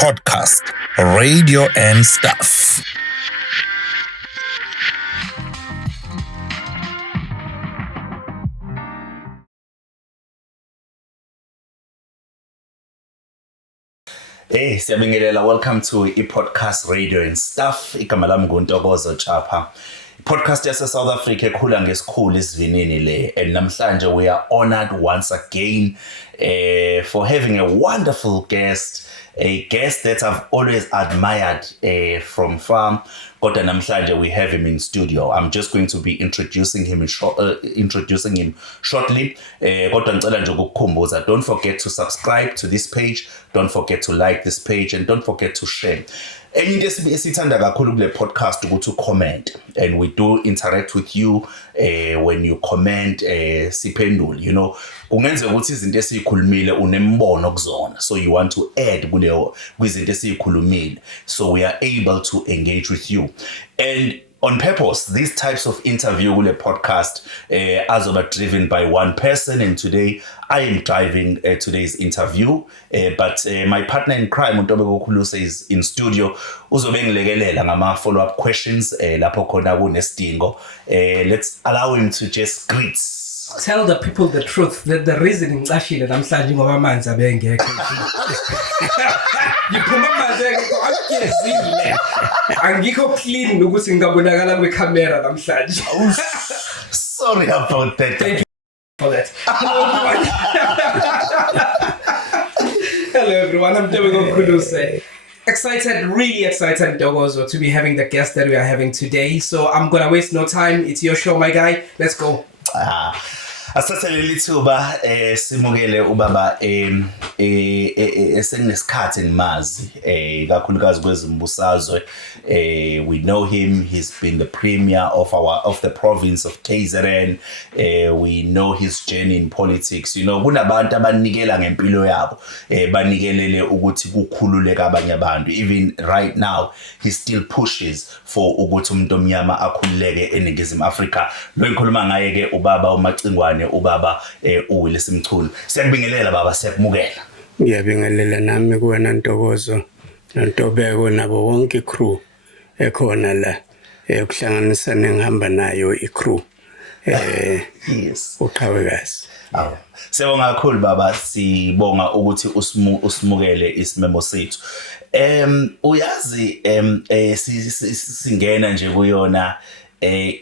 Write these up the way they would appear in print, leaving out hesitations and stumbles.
podcast, radio and stuff. Hey, siyabingelela, welcome to i-podcast radio and stuff. Igama lami nguNtokozo Chapha. Podcast yase South Africa ekhula ngesikhulu isivinini le, and namhlanje we are honored once again for having a wonderful guest, a guest that I've always admired from far. Kodwa namhlanje we have him in studio. I'm just going to be introducing him shortly. Kodwa ngicela nje ukukukhumbuza, don't forget to subscribe to this page, don't forget to like this page, and don't forget to share. Enye into esithanda kakhulu kule podcast ukuthi comment, and we do interact with you when you comment, siphendule, you know, kungenzeka ukuthi izinto esikhulumile unembono kuzona, so you want to add kwizinto esikhulumile, so we are able to engage with you. And on purpose, these types of interview kule podcast azoba driven by one person, and today I am driving today's interview, but my partner in crime uNtobeko Khulusa is in studio. Uzobe ngilekelela ngama follow up questions lapho khona kunesidingo. Let's allow him to just greet. Tell the people the truth, that the reason ngicashile namhlanje ngoba amanzi abengekho. Ngiphuma amanzi ngigezile. Angikho clean ukuthi ngabonakala kwecamera namhlanje. Sorry about that. Thank you for that. Hello everyone, I'm Ntokozo Khulusa. Excited, really excited, Ntokozo, to be having the guest that we are having today. So I'm gonna waste no time. It's your show, my guy. Let's go. Asathelele lithuba simukele ubaba esenisikhathi ngimazi kakhulukazi kwezimbusazwe. We know him, he's been the premier of the province of KZN. We know his journey in politics. You know, kunabantu abanikela ngempilo yabo banikelele ukuthi kukhululeke abanye abantu. Even right now he still pushes for ukuthi umuntu omnyama akhululeke eNingizimu Afrika. Lo ngikhuluma ngaye ke ubaba uMacingwane, ubaba uWillis Mchunu. Siyakubingelela baba, siyakumukela. Ngiyabingelela nami kuwena Ntokozo noNtobeko nabo wonke icrew ekhona la ukuhlanganisa ngihamba nayo icrew yes, uqhawekazi. Siyabonga kakhulu baba, sibonga ukuthi usimukele isimemo sethu. Uyazi singena nje kuyona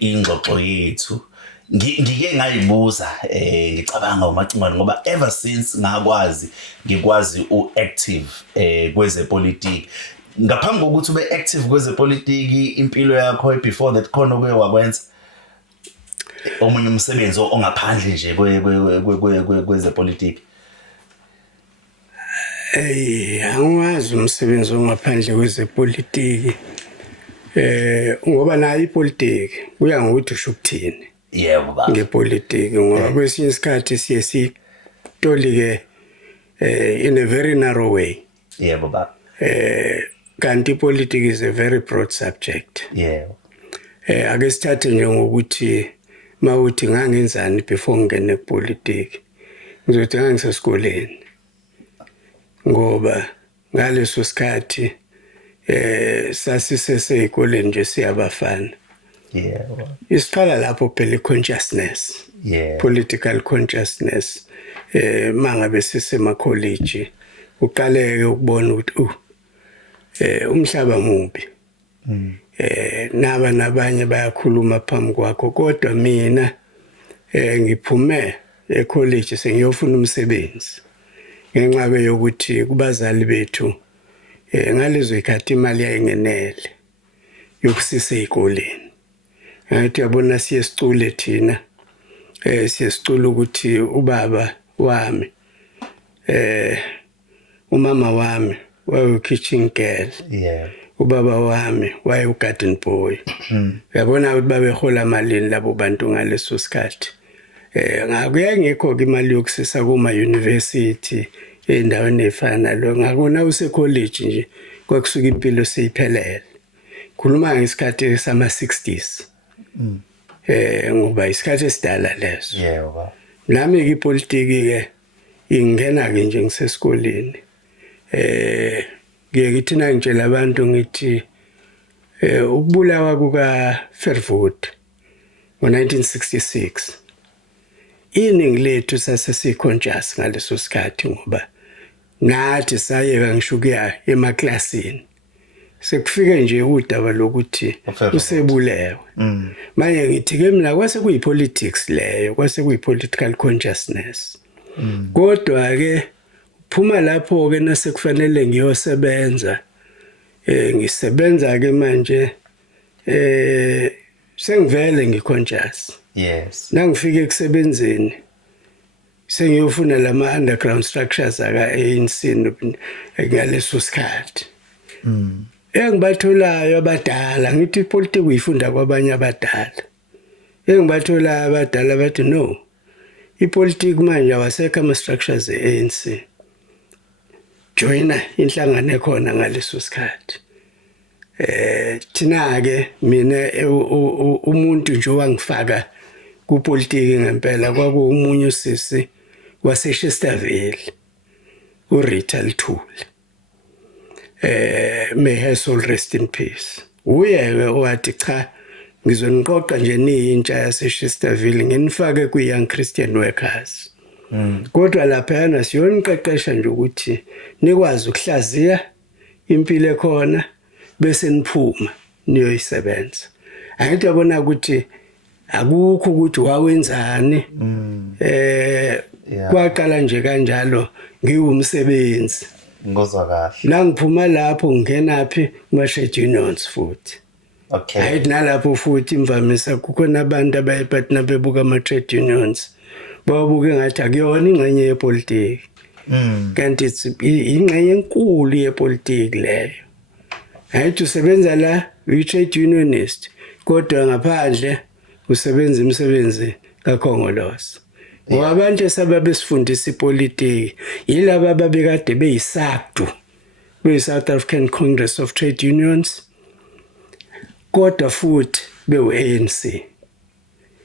ingxoxo yethu. Ngike ngayibuza ngicabanga uMacingwane ngoba ever since ngikwazi uactive kwezepolitiki. Ngaphambi kokuthi ube active kwezepolitiki, impilo yakho before that khona oke wakwenza omunye umsebenzi ongaphandle nje kwezepolitiki? Angiwazi umsebenzi ongaphandle kwezepolitiki. Ngoba nayo ipolitiki kuya ngokuthi usho ukuthini. Yebo baba. Ngepolitiki ngoba kwesinye isikhathi siye sitolike in a very narrow way. Yebo baba. Kanti ipolitiki is a very broad subject. Yebo. Ake sithathe nje ngokuthi mawuthi ngangenzani before ngene kupolitiki. Ngizothi ngisesikoleni. Ngoba ngaleso sikhathi sasisesey'koleni nje siyabafana. Yeah. Isiqala lapho phela consciousness. Yeah. Political consciousness. Mangabe sisema-college uqaleke ukubona ukuthi umhlaba mubi. Nabanye bayakhuluma phambi kwakho, kodwa mina ngiphume e-college sengiyofuna umsebenzi. Ngenxa yokuthi kubazali bethu ngalezo ikhathi imali yayingenele yokusisa ey'koleni. Ngathi yabona siyesicule thina siyesicula ukuthi ubaba wami umama wami waye-kitchen girl. Yeah. Ubaba wami waye-garden boy. Yabona ukuthi babehola malini labo bantu ngaleso sikhathi. Ngakuye ngikho imali yokusisa kuma-university endaweni efana lo. Ngakona use-college nje kwakusuka impilo seyiphelele. Khuluma ngesikhathi sama-60s. Ngoba isikhathi esidala leso. Yebo. Nami ipolitiki ke ingena ke nje ngisesikoleni. ngithi ngitshela abantu ngithi ukubulawa kuka Verwoerd ngo-1966 iningi lethu sasesikhonjasi ngaleso sikhathi ngoba nathi sayeka ngisho ukuya emaklasini sekufike nje udaba lokuthi usebulewe manje ngithi ke mina kwase kuyipolitics leyo kwase kuyipolitical consciousness kodwa ke phuma lapho ke nasekufanele ngiyosebenza ngisebenza ke manje sengivele ngiconscious yes nangifike ekusebenzeni sengiyofuna lama underground structures aka ANC ngaleso sikhathi engibatholayo abadala ngithi ipolitiki uyifunda kwabanye abadala engibatholayo abadala bathi no ipolitiki manje awasekho ama structures ANC joina inhlangano ekhona ngaleso sikhathi thina ke mina umuntu nje wangifaka kupolitiki ngempela kwakuumunye usisi waseShesterville uRita Lithuli may her soul rest in peace uye wathi cha ngizoniqoqa nje niyintsha yaseShesterville nginifake kwi-Young Christian Workers kodwa lapha siyoniqeqesha nje ukuthi nikwazi ukuhlaziya impilo ekhona bese niphuma niyoyisebenza angithi yabona ukuthi akukho ukuthi wawenzani kwaqala nje kanjalo ngiwumsebenzi ngozwa kahle la ngiphuma lapho ngingena phi kuma-trade unions futhi okay ayithi nalapho futhi imvamisa kukhona abantu abayepathina bebuka ama-trade unions babuke ngathi akuyona ingxenye yepolitiki kanti ingxenye enkulu yepolitiki leyo ayithi usebenza la uyi-trade unionist kodwa ngaphandle usebenza imisebenzi kakhongolose ngoba abantu esababesifundisa ipolitiki yilaba ababekade beyisakdu kwi-South African Congress of Trade Unions kodwa futhi bewu-ANC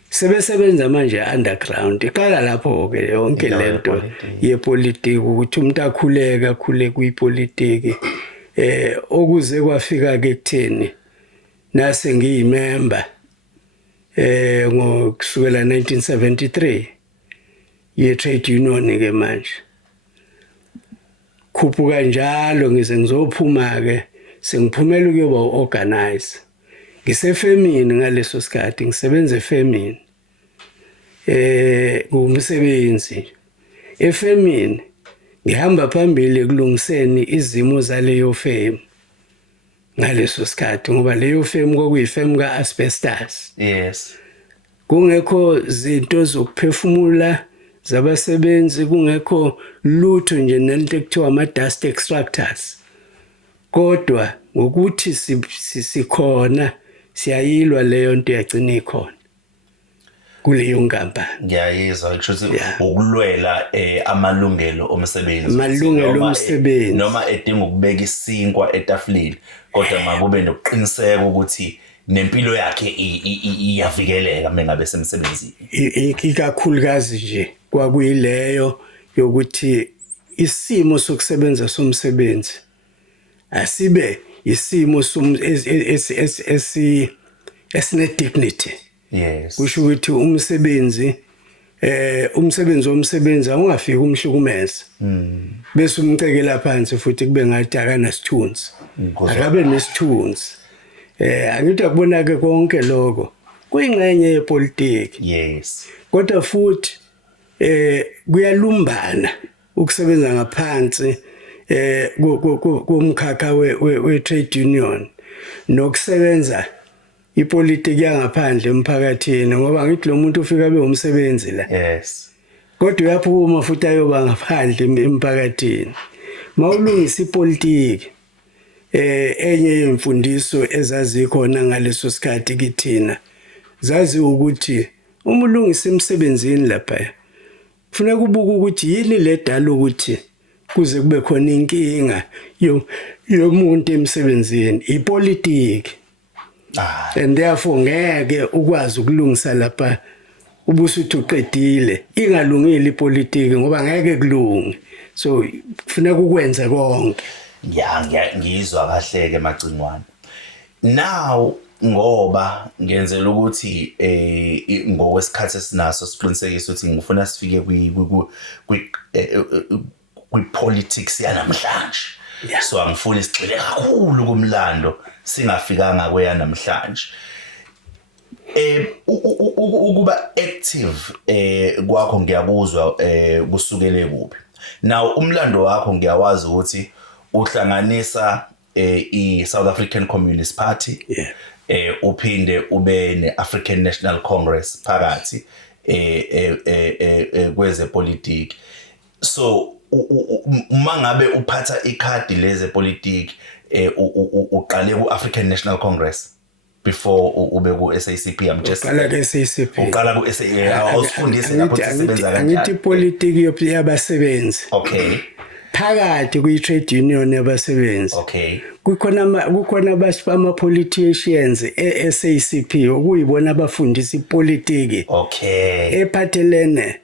sebesebenza manje underground iqala lapho-ke yonke lento yepolitiki ukuthi umuntu akhule kuyipolitiki okuze kwafika-ke ekutheni nase ngiyimemba ngokusukela 1973 ye-trade union-ke manje khuphuka njalo ngize ngizophuma-ke sengiphumela ukuyoba u-organizer ngisefemini ngaleso sikhathi ngisebenza efemini ngumsebenzi efemini ngihamba phambili ekulungiseni izimo zaleyo femu ngaleso sikhathi ngoba leyo femu kwakuyifemu ka-asbestos yes kungekho zinto zokuphefumula zabasebenzi kungekho lutho nje nento ekuthiwa ama-dust extractors kodwa ngokuthi sikhona siyayilwa leyo nto yagcina ikhona kuleyo nkampani ngiyayizwa ngisho ukulwela amalungelo omsebenzi amalungelo omsebenzi noma edinga ukubeka isinkwa etafuleni kodwa makube nokuqiniseka ukuthi nempilo yakhe iyavikeleka mengabe semsebenzini ikakhulukazi nje kwakuyileyo yokuthi isimo sokusebenza somsebenzi asibe isimo esine dignity yes kusho ukuthi umsebenzi womsebenzi awungafiki umhlukumeza bese umcekela phansi futhi kube ngathi akanasithunzi akabe nesithunzi angithi akubona ke konke lokho kuyingxenye yepolitiki yes kodwa futhi kuyalumbana ukusebenza ngaphansi kumkhakha we-trade union nokusebenza ipolitiki yangaphandle emphakathini ngoba ngithi lo muntu ufika abe umsebenzi la yes kodwa uyaphuma futhi ayoba ngaphandle emphakathini mawulungisa ipolitiki enye yemfundiso ezazikhona ngaleso sikhathi kithina zazi ukuthi uma ulungisa emsebenzini lapha kufanele kubuka ukuthi yini ledala ukuthi kuze kube khona inkinga yomuntu emsebenzini ipolitiki and therefore ngeke ukwazi ukulungisa lapha ubusuthi uqedile ingalungile ipolitiki ngoba ngeke kulunge so kufanele ukwenza konke ngiyizwa kahle ke Macingwane. Now ngoba ngenzela ukuthi ngokwesikhathi esinaso siqinisekise ukuthi ngifuna sifike kwi politics yanamhlanje. So angifuni isigxile kakhulu kumlando singafikanga kweyanamhlanje. Ukuba active kwakho ngiyakuzwa kusukele kuphi. Now umlando wakho ngiyawazi ukuthi uhlanganisa i-South African Communist Party, uphinde ube ne-African National Congress phakathi kwezepolitiki. So mangabe uphatha ikhadi lezepolitiki uqale ku-African National Congress before ube ku-SACP. I'm just uqala ku-SACP. Uqala ku-SACP. Awusifundise lapho sisebenza kanjani. Angithi ipolitiki yabasebenzi. Okay. Phakathi kwi-trade union yabasebenzi. Okay. Kukhona ama-politicians e-SACP okuyibona abafundisa ipolitiki. Okay. Ephathelene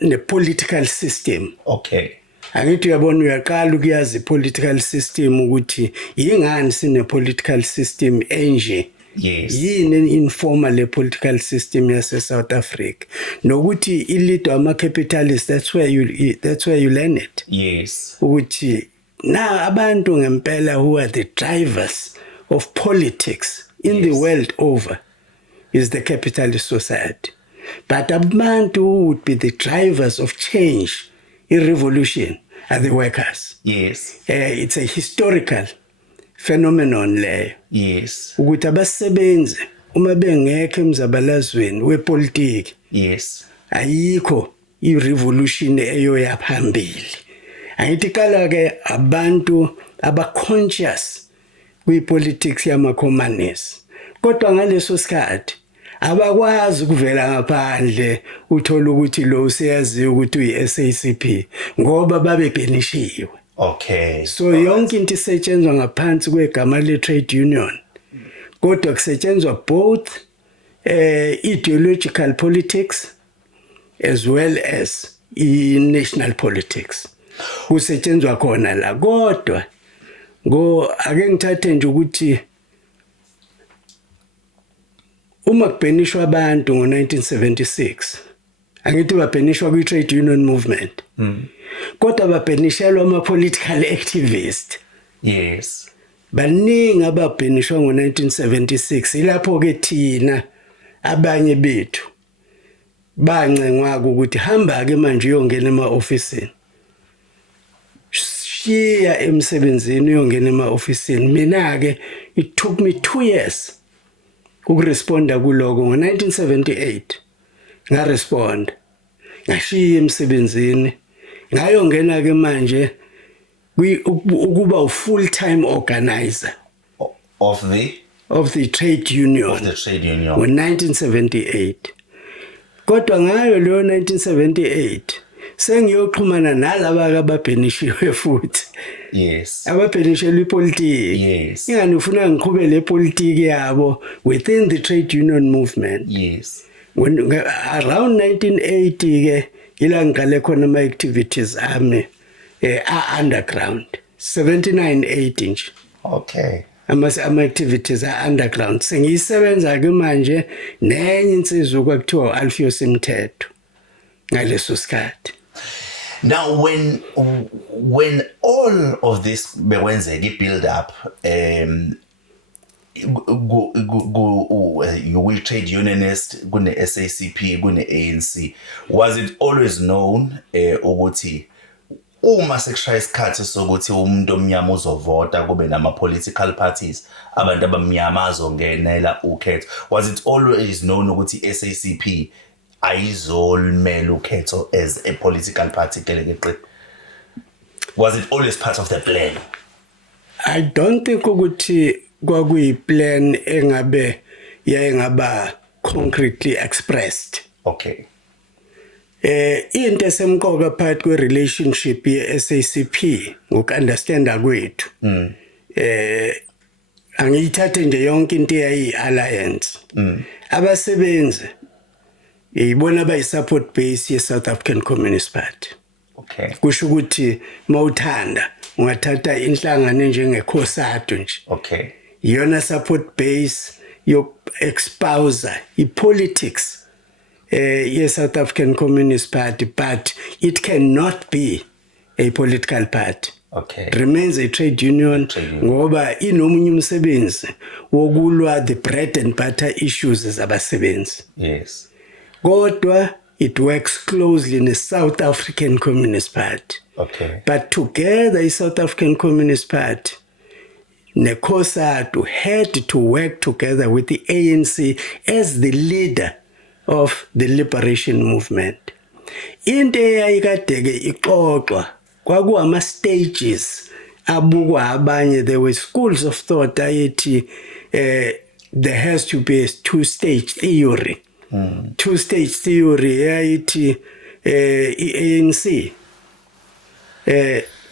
ne-political system. Okay. Angithi uyabona uyaqala ukuyazi i-political system ukuthi yingani sine-political system enje. Yes. Yini informal political system yase South Africa. Nokuthi ilidwa ama-capitalists, that's where you learn it. Yes. Ukuthi na abantu ngempela who are the drivers of politics in the world over is the capitalist society. But abantu who would be the drivers of change in revolution are the workers. Yes. It's a historical phenomenon leyo. Yes. Ukuthi abasebenzi uma bengekho emzabalazweni wepolitiki. Yes. Ayikho i-revolution eyoya phambili. Angithi kala ke abantu aba-conscious kwi-politics yama-communists. Kodwa ngaleso sikhathi abakwazi ukuvela ngaphandle uthola ukuthi lo useyaziyo ukuthi uyi-SACP ngoba babebhenishiwe. Okay. So yonke into isetshenzwa ngaphansi kwegama le-trade union. Kodwa kusetshenzwa both ideological politics as well as national politics. Kusetshenzwa khona la kodwa ake ngithathe nje ukuthi uma kubhenishwa abantu ngo-1976 angithi babhenishwa kwi-trade union movement. Kodwa babhenishelwa ama-political activists. Yes. Baningi ababhenishwa ngo-1976 ilapho-ke thina abanye bethu bancengwa ukuthi hamba-ke manje uyongena ema-ofisini. Shiya emsebenzini uyongena ema-ofisini. Mina-ke it took me 2 years ukuresponda kuloko. Ngo-1978 ngaresponda ngashiya emsebenzini ngayongena-ke manje ukuba u-full-time organizer of the trade union. Of the trade union. Ngo-1978. Kodwa ngayo leyo 1978 sengiyoxhumana nalaba ababhenishiwe futhi. Yes. Ababhenishelwe ipolitiki. Yes. Ingani ufuna ngiqhubele ipolitiki yabo within the trade union movement. Yes. Around 1980 ke ila ngiqale khona ama-activities ami underground 79-80 nje. Okay. Ama-activities underground sengiyisebenza ke manje nenye insizwa kwakuthiwa u-Alfio Simthetho ngaleso sikhathi. Now when all of this bekwenzeka i-build up you trade unionist kune-SACP kune-ANC, was it always known ukuthi uma sekushaya isikhathi sokuthi umuntu omnyama uzovota kube nama-political parties abantu abamnyama azongenela ukhetho, was it always known ukuthi i-SACP ayizolmela ukhetho as a political party kelekeqe? Was it always part of the plan? I don't think ukuthi kwakuyiplan engabe yayengaba concretely expressed. Okay. Into esemqoka phakathi kwe-relationship ye-SACP ngoku-understanda kwethu. Angiyithathe nje yonke into eyayi-alliance. Abasebenzi yibona abayi-support base ye-South African Communist Party. Okay. Kusho ukuthi mawuthanda ungathatha inhlangano njengekhosato nje. Okay. Iyona support base yok espouse politics South African Communist Party, but it cannot be a political party. Okay. It remains a trade union ngoba inomunye umsebenzi wokulwa the bread and butter issues zabasebenzi. Yes. Kodwa it works closely in the South African Communist Party. Okay. But together the South African Communist Party COSATU had to work together with the ANC as the leader of the liberation movement. Into eyayikadeke ixoxwa kwakuama stages abukwa abanye. There were schools of thought ayethi there has to be a two-stage theory. Two-stage theory ayethi ANC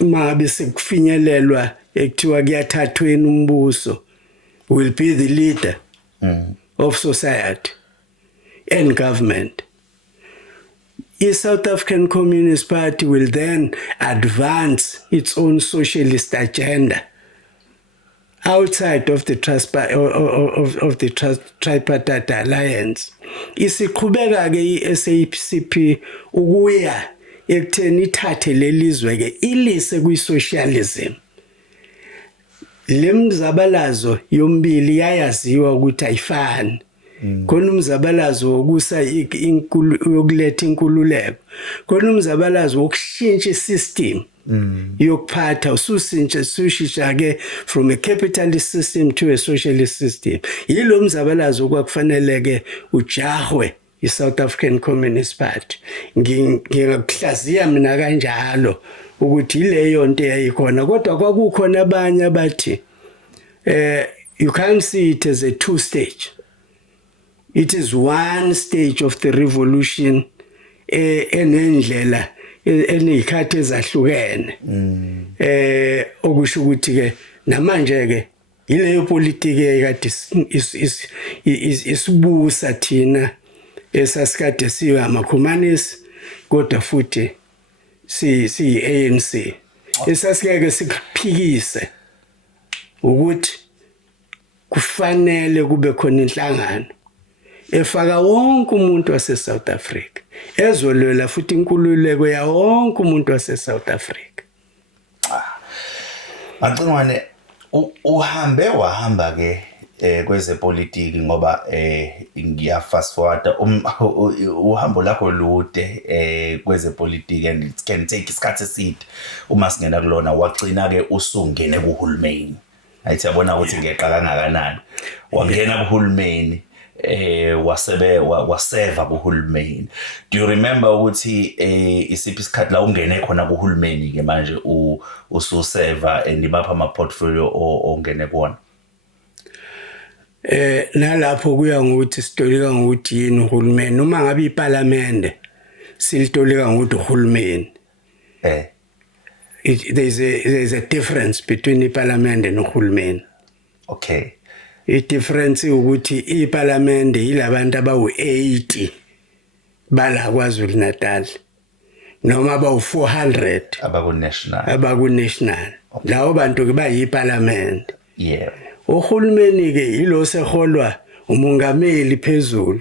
mabe sekufinyelelwa ekuthiwa kuyathathweni umbuso will be the leader of society and government. The South African Communist Party will then advance its own socialist agenda outside of the tripartite alliance. Isiqhubeka ke iSACP ukuya ekutheni ithathe lelizwe ke ilise kwi-socialism. Lemzabalazo yombili yayaziwa ukuthi ayifani. Khona umzabalazo wokusa yokuletha inkululeko. Khona umzabalazo wokushintsha isystem yokuphatha usushintsha ke from a capitalist system to a socialist system. Yilo mzabalazo kwakufanele ke ujahwe iSouth African Communist Party. Ngingakuhlaziya mina kanjalo ukuthi ileyo nto eyayikhona, kodwa kwakukhona abanye abathi you can't see it as a two-stage. It is one stage of the revolution enendlela eneyikhathi ezahlukene. Okusho ukuthi ke namanje ke ileyo politiki ekade isibusa thina esasikade siwe amakhomanisi kodwa futhi si ANC esasikeke sikuphikise ukuthi kufanele kube khona inhlangano efaka wonke umuntu wase South Africa ezolwela futhi inkululeko ya wonke umuntu wase South Africa. Macingwane wahamba ke kwezepolitiki ngoba ngiya fast forward uhambo lakho lude kwezepolitiki and it can take isikhathi eside uma singena kulona wagcina ke usungene kuhulumeni. Ayithi yabona ukuthi ngeqa kangakanani wangena kuhulumeni waseva kuhulumeni. Do you remember ukuthi isiphi isikhathi la ungene khona kuhulumeni ke manje ususeva andibapha ama portfolio ongene kuona? Nalapho kuya ngokuthi sitolika ngokuthi yini uhulumeni noma ngabe iParliament silitolika ngokuthi uhulumeni. There's a difference between iParliament and uhulumeni. Okay. I-difference ukuthi iParliament yilabantu abawu-80 bala KwaZulu Natal noma abawu-400 abaku-national. Lawo bantu ke bayiParliament. Yeah. Uhulumeni ke yilo seholwa umongameli phezulu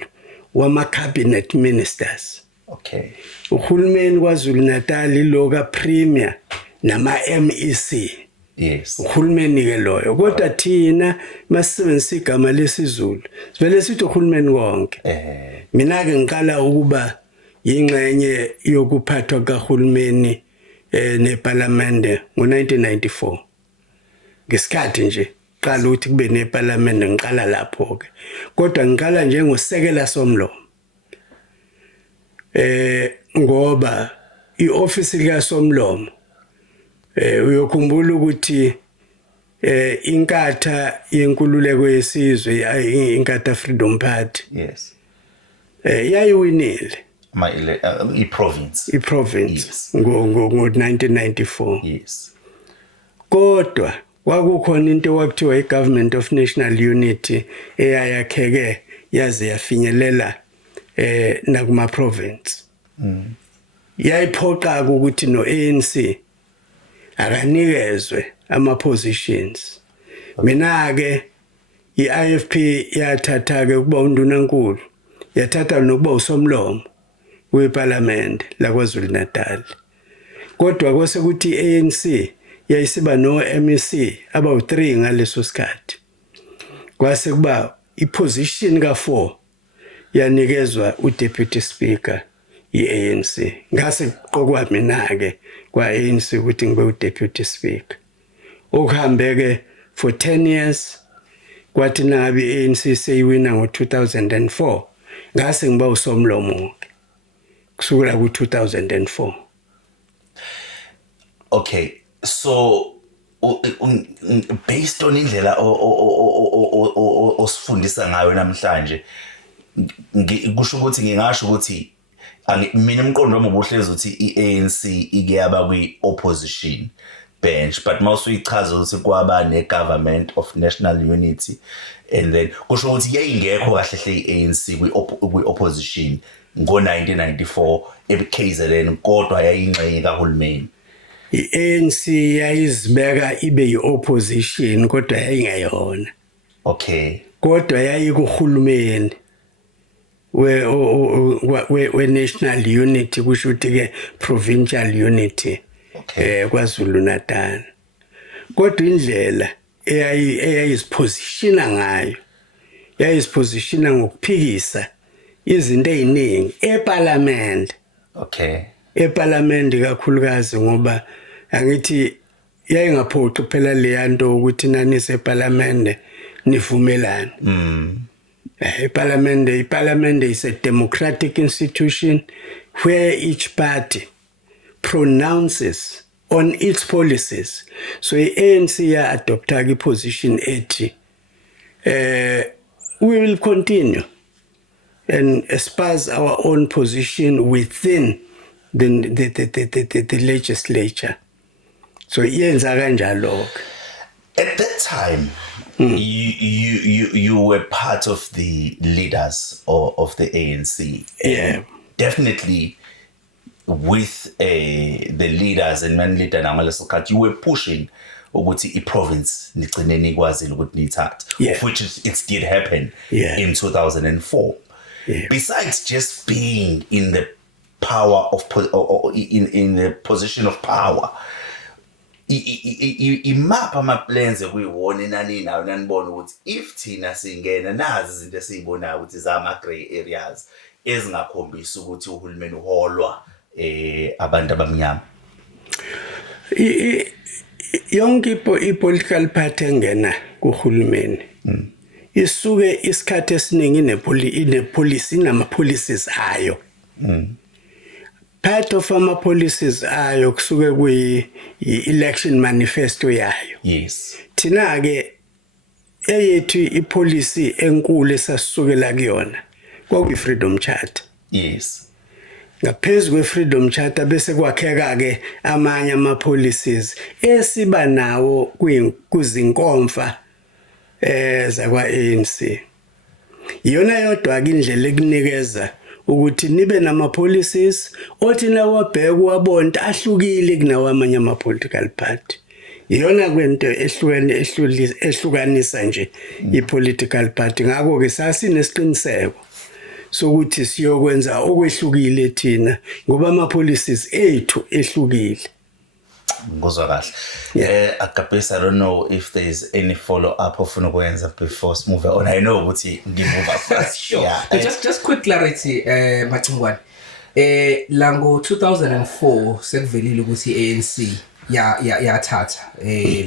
wama-cabinet ministers. Okay. Uhulumeni KwaZulu Natal iloka premier nama-MEC. Yes. Uhulumeni ke loyo kodwa thina masisebenzisa igama lesizulu sivele sithi uhulumeni wonke. Mina ke ngiqala ukuba ingxenye yokuphathwa kahulumeni neParliament ngo1994. Ngesikhathi nje qala ukuthi kube neParliament ngiqala lapho ke. Kodwa ngiqala njengosekela somlomo. Ngoba ioffice lika somlomo uyokhumbula ukuthi inkatha yenkululeko yesizwe inkatha Freedom Party. Yes. Yayiwinile i-province. Yes. Ngo1994. Yes. Kodwa kwakukhona into wakuthiwa i-Government of National Unity eyayakheke yaze yafinyelela nakuma province. Yayiphoqa ukuthi no ANC akanikezwe ama positions. Mina ke iIFP yathatha ke kuba undunankulu, yathatha nokuba usomlomo weParliament la KwaZulu Natal. Kodwa kwase kuthi iANC yayisiba no MEC abawu 3 ngaleso sikhathi. Kwase kuba iposition ka4 yanikezwa uDeputy Speaker iANC. Ngase kuqokwa mina ke kwaANC ukuthi ngibe uDeputy Speaker. Okuhambe ke for 10 years kwathi nabi iANC seyiwina ngo2004 ngase ngiba usomlomo ke kusukela ku2004. Okay, so based on indlela osifundisa ngayo namhlanje kusho ukuthi ngingasho ukuthi mina umqondo wami ubuhlezi ukuthi iANC ike yaba kwi-opposition bench, but mawusu ichaza ukuthi kwaba ne-government of national unity, and then kusho ukuthi yayingekho kahle hle iANC kwi-opposition ngo-1994 eKZN kodwa yayingxenye kahulumeni. iANC yayizibeka ibe yi-opposition kodwa yayingayona. Okay. Kodwa yayikuhulumeni we-national unity kusho ukuthi ke provincial unity. Okay. KwaZulu Natal. Kodwa indlela eyayisipositiona ngayo yayisipositiona ngokuphikisa izinto eziningi eParliament. Okay. eParliament kakhulukazi ngoba angithi yayingaphoqi phela leyanto ukuthi nani seParliament nivumelane. Parliament is a democratic institution where each party pronounces on its policies. So ANC ya adopta a position ethi we will continue and espouse our own position within the legislature. So yenza kanjalo. At that time, you were part of the leaders of the ANC. Yeah. Definitely with the leaders and man leader namalesokat, you were pushing ukuthi i-province nigcine nikwazile ukuthi nithathe, of which it did happen in 2004. Yeah. Besides just being in the power of in the position of power, imapha ama-plans ekuyiwona nani nayo nanibona ukuthi if thina singena nazi izinto esiyibonayo ukuthi zama-grey areas ezingakhombisa ukuthi uhulumeni uholwa abantu abamnyama. Yonke i-political party engena kuhulumeni isuke isikhathi esiningi ine-policy nama-policies ayo. Part of ama-policies ayo kusuke kuyi-election manifesto yayo. Yes. Thina-ke eyethu i-policy enkulu esasukela kuyona kwakuyi-Freedom Charter. Yes. Ngaphezu kwe-Freedom Charter bese kwakheka-ke amanye ama-policies esiba nawo kuzinkomfa zakwa-ANC. Iyona yodwa-ke indlela ekunikeza ukuthi nibe nama-policies othi nawabheka uwabona ahlukile kunawo amanye ama-political party. Iyona kwento ehlukanisa nje i-political party. Ngakho-ke sasinesiqiniseko sokuthi siyokwenza okwehlukile thina ngoba ama-policies ethu ehlukile. Ngozwa kahle. Agabisa, I don't know if there is any follow-up ofuna ukwenza before move on. I know ukuthi ngi-move fast. Sure. Yeah. Just quick clarity, Macingwane. Lango 2004 sekuvelile ukuthi ANC yathatha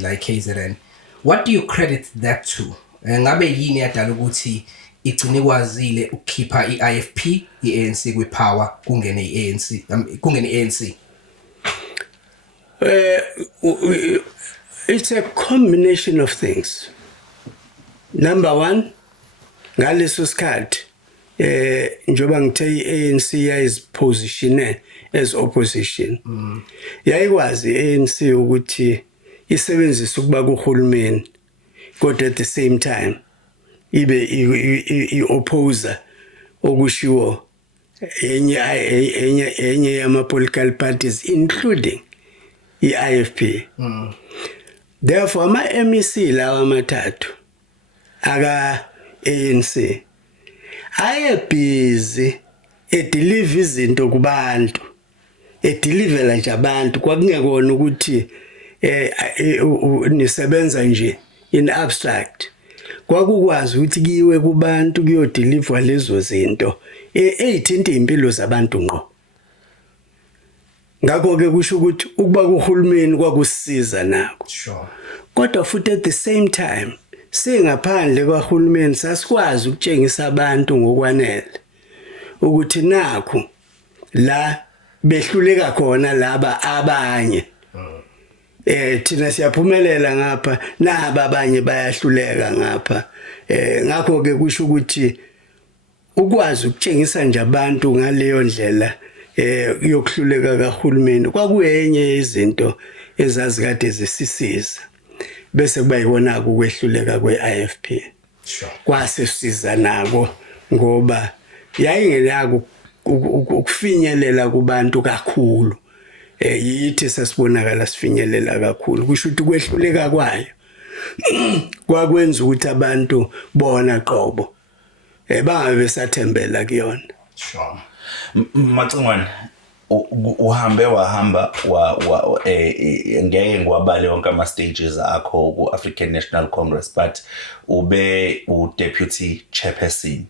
like KZN. What do you credit that to? Ngabe yini yadala ukuthi igcine kwazile ukukhipha iIFP iANC kwipower kungene iANC kungene iANC? It's a combination of things. Number one, ngaleso sikhathi njoba ngithe iANC yayipositioned as opposition. Yayikwazi iANC ukuthi isebenzise ukuba kuhulumeni kodwa at the same time ibe i-opposer okushiwo enye yama-political parties including i-IFP. Therefore ama-MEC lawa amathathu aka ANC ayebhizi edeliver izinto kubantu, edelivela nje abantu, kwakungekona ukuthi nisebenza nje in abstract. Kwakukwazi ukuthi kiwe kubantu kuyodeliver lezo zinto ezithinta impilo zabantu ngqo. Ngakho ke kusho ukuthi ukuba kuhulumeni kwakusisiza nako. Sure. Kodwa futhi at the same time singaphandle kwahulumeni sasikwazi ukutshengisa abantu ngokwanele ukuthi nakho la behluleka khona laba abanye. Thina siyaphumelela ngapha, naba abanye bayahluleka ngapha. Ngakho ke kusho ukuthi ukwazi ukutshengisa nje abantu ngaleyo ndlela yokuhluleka kahulumeni kwakuyenye izinto ezazikade zisisiza. Bese kuba yikona ukwehluleka kwe-IFP. Sure. Kwasisiza nako ngoba yayingelako ukufinyelela kubantu kakhulu. Yithi sasibonakala sifinyelela kakhulu. Kusho ukuthi kwehluleka kwayo kwakwenza ukuthi abantu bona qobo bangabe besathembela kuyona. Sure. Macingwane wahamba ngeke ngiwabale wonke ama stages akho ku African National Congress, but ube u-deputy chairperson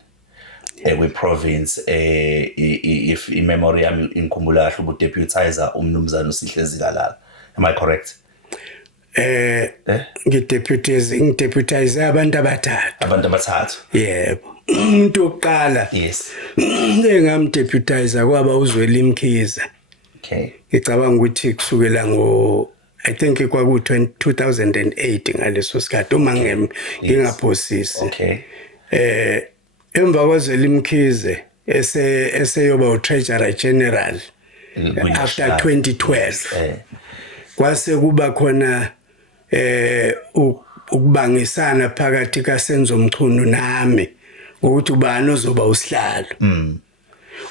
we province if memory yami inkhumbula kahle ubu-deputizer umnumzana uSihle Zikalala. Am I correct? Ngideputize abantu abathathu. Yebo. Umuntu oqala. Yes. Engamdeputize kwaba uZweli Mkhize. Okay. Ngicabanga ukuthi kusukela I think kwaku 2008 ngaleso sikhathi uma ngingaphosisi. Okay. Emva kwaZweli Mkhize eseyoba uTreasurer General after 2012. Kwase kuba khona ukubangisana phakathi kaSenzo Mchunu nami ukuthi ubani ozoba usihlalo.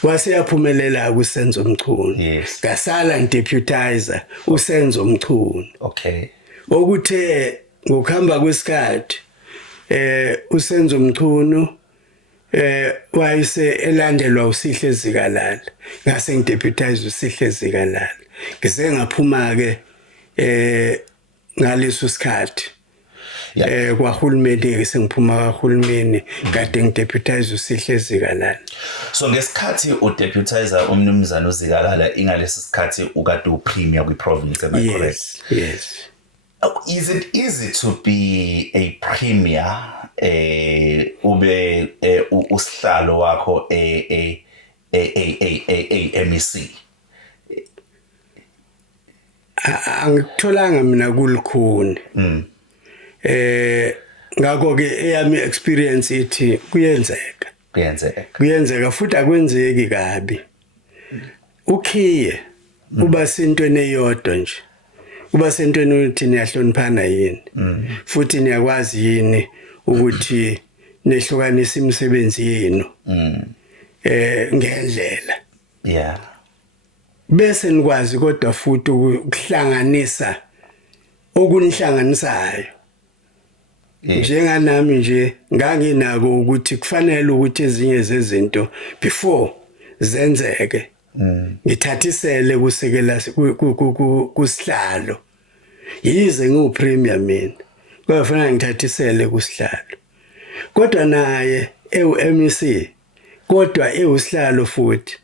Wase yaphumelela kuSenzo Mchunu. Yes. Ngasala ngideputizer uSenzo Mchunu. Okay. Okuthe ngokuhamba kwesikhathi uSenzo Mchunu wayese elandelwa uSihle Zikalala. Ngase ngideputize uSihle Zikalala. Ngize ngaphuma ke ngaleso sikhathi kwahulumeni sengiphuma kwahulumeni kade ngideputize uSihle Zikalala. So ngesikhathi udeputizer umnumzana uZikalala ingalesi sikhathi ukade upremier kwi-province, am I correct? Yes. Is it easy to be a premier ube usihlalo wakho MEC? Angitholanga mina kulikhuni. Ngakho ke eyami experience ithi kuyenzeka futhi akwenzeki kabi. Ukhiye uba sentweni eyodwa nje. Kuba sentweni ukuthi niyahloniphana yini. Futhi niyakwazi yini ukuthi nehlukanisa imisebenzi yenu. Ngendlela. Yeah. Bese nikwazi kodwa futhi ukuhlanganisa okunihlanganisayo. Njenganami nje nganginako ukuthi kufanele ukuthi ezinye zezinto before zenzeke ngithathisele kusekela kusihlalo. Yize ngiupremier mina kwafanele ngithathisele kusihlalo. Kodwa naye MEC kodwa usihlalo futhi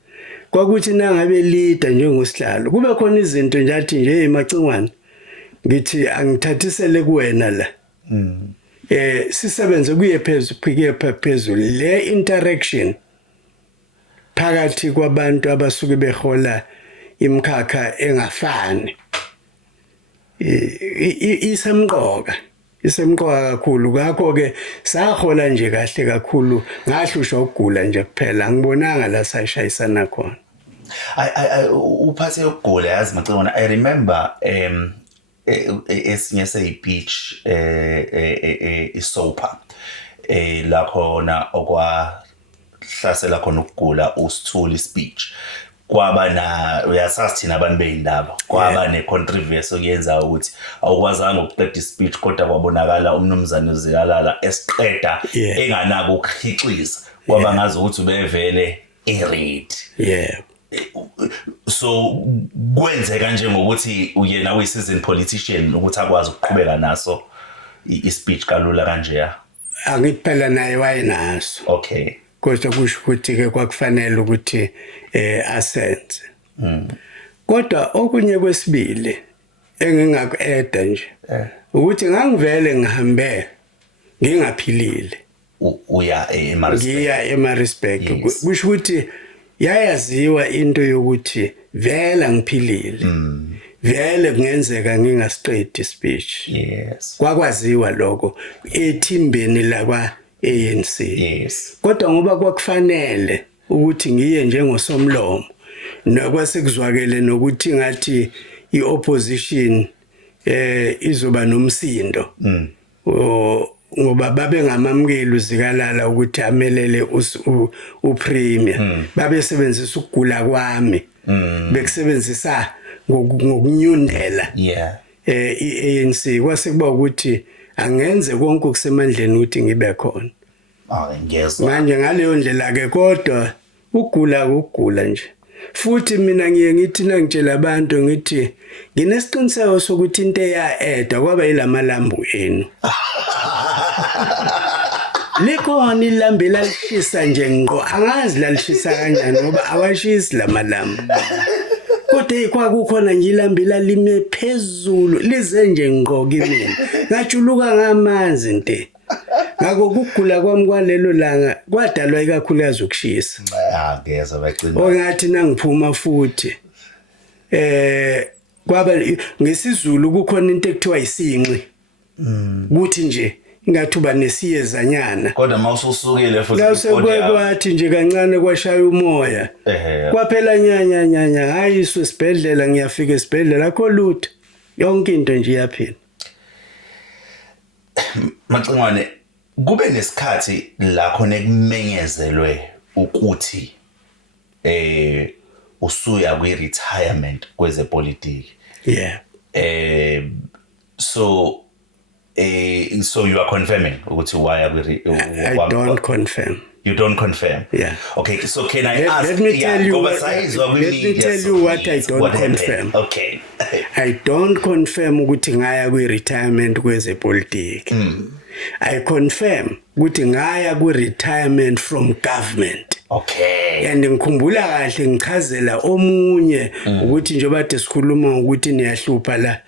kwakuthi nangabe leader njengosihlalo kube khona izinto nje athi nje Macingwane ngithi angithathisele kuwena la. Sisebenze kuye phezulu le interaction phakathi kwabantu abasuke behola imkhakha engafani. Isemqoka kakhulu. Ngakho ke sahola nje kahle kakhulu, ngahlushwa ukugula nje kuphela, ngibonanga la sayishayisana khona. Uphathe ukugula yazi Macingwane. I remember esinye beach isopa la khona okwahlasela khona ukugula uSithuli speech kwaba na uyasazi thina abantu beindaba kwaba necontroversy okuyenza ukuthi awukwazanga ukuqeda ispeech kodwa kwabonakala umnumzane uzikalala esiqeda enganako ukuhixiza kwaba ngazi ukuthi ubevele iread so kwenzeka nje ngokuthi uyena uyi-seasoned politician ukuthi akwazi ukuqhubeka naso i-speech kalula kanje ya angithi phela naye wayenaso okay kodwa kusho ukuthi ke kwakufanele ukuthi asenze kodwa okunye kwesibili engingaku-eda nje ukuthi ngangivele ngihambe ngingaphilile uya eMaritzburg kusho ukuthi yayaziwa into yokuthi vele ngiphilile vele kungenzeka ngingasiqedi speech kwakwaziwa lokho ethimbeni lakwa ANC kodwa ngoba kwakufanele ukuthi ngiye njengosomlomo nokwasekuzwakele nokuthi ngathi iopposition izoba nomsindo ngoba babe ngamamukeli uzikalala ukuthi amelele upremier babe sebenzisa ukugula kwami bekusebenzisa ngokunyundela iANC kwase kuba ukuthi angenze konke okusemandleni ukuthi ngibe khona ngiyezwa manje ngaleyo ndlela ke kodwa ukugula nje futhi mina ngiye ngithi nangitshela abantu ngithi nginesiqiniseko sokuthi into eya-eda kwaba yilamalambu enu likhona ilambu elalishisa nje ngqo angazi lalishisa kanjani ngoba awashisi lamalambu kodwa kwakukhona nje ilambu elalime phezulu lize nje ngqo kimi ngajuluka ngamanzi nte ngakho ukugula kwami kwalelo langa kwadalwa ikakhulukazi ukushisa ngiyezwa bacina ongathi nangiphuma futhi kwaba ngesizulu kukhona into ekuthiwa isinqi ukuthi nje ingathuba nesiyezanyana kodwa mawususukile futhi kwathi nje kancane kwashaya umoya kwaphela nyanya hayi isibhedlela ngiyafika esibhedlela akho lutho yonke into nje iyaphila Macingwane kube nesikhathi la khona ekumenyezelwe ukuthi usuya kwi-retirement kwezepolitiki so you are confirming ukuthi waya I don't confirm. You don't confirm? Yeah. Okay, so can I ask? Let me tell you what I don't confirm. Okay. I don't confirm ukuthi ngaya kwi-retirement kwezepolitiki. I confirm ukuthi ngaya kwi-retirement from government. Okay. And ngikhumbula kahle ngichazela omunye ukuthi nje bade sikhuluma ukuthi niyahlupha la.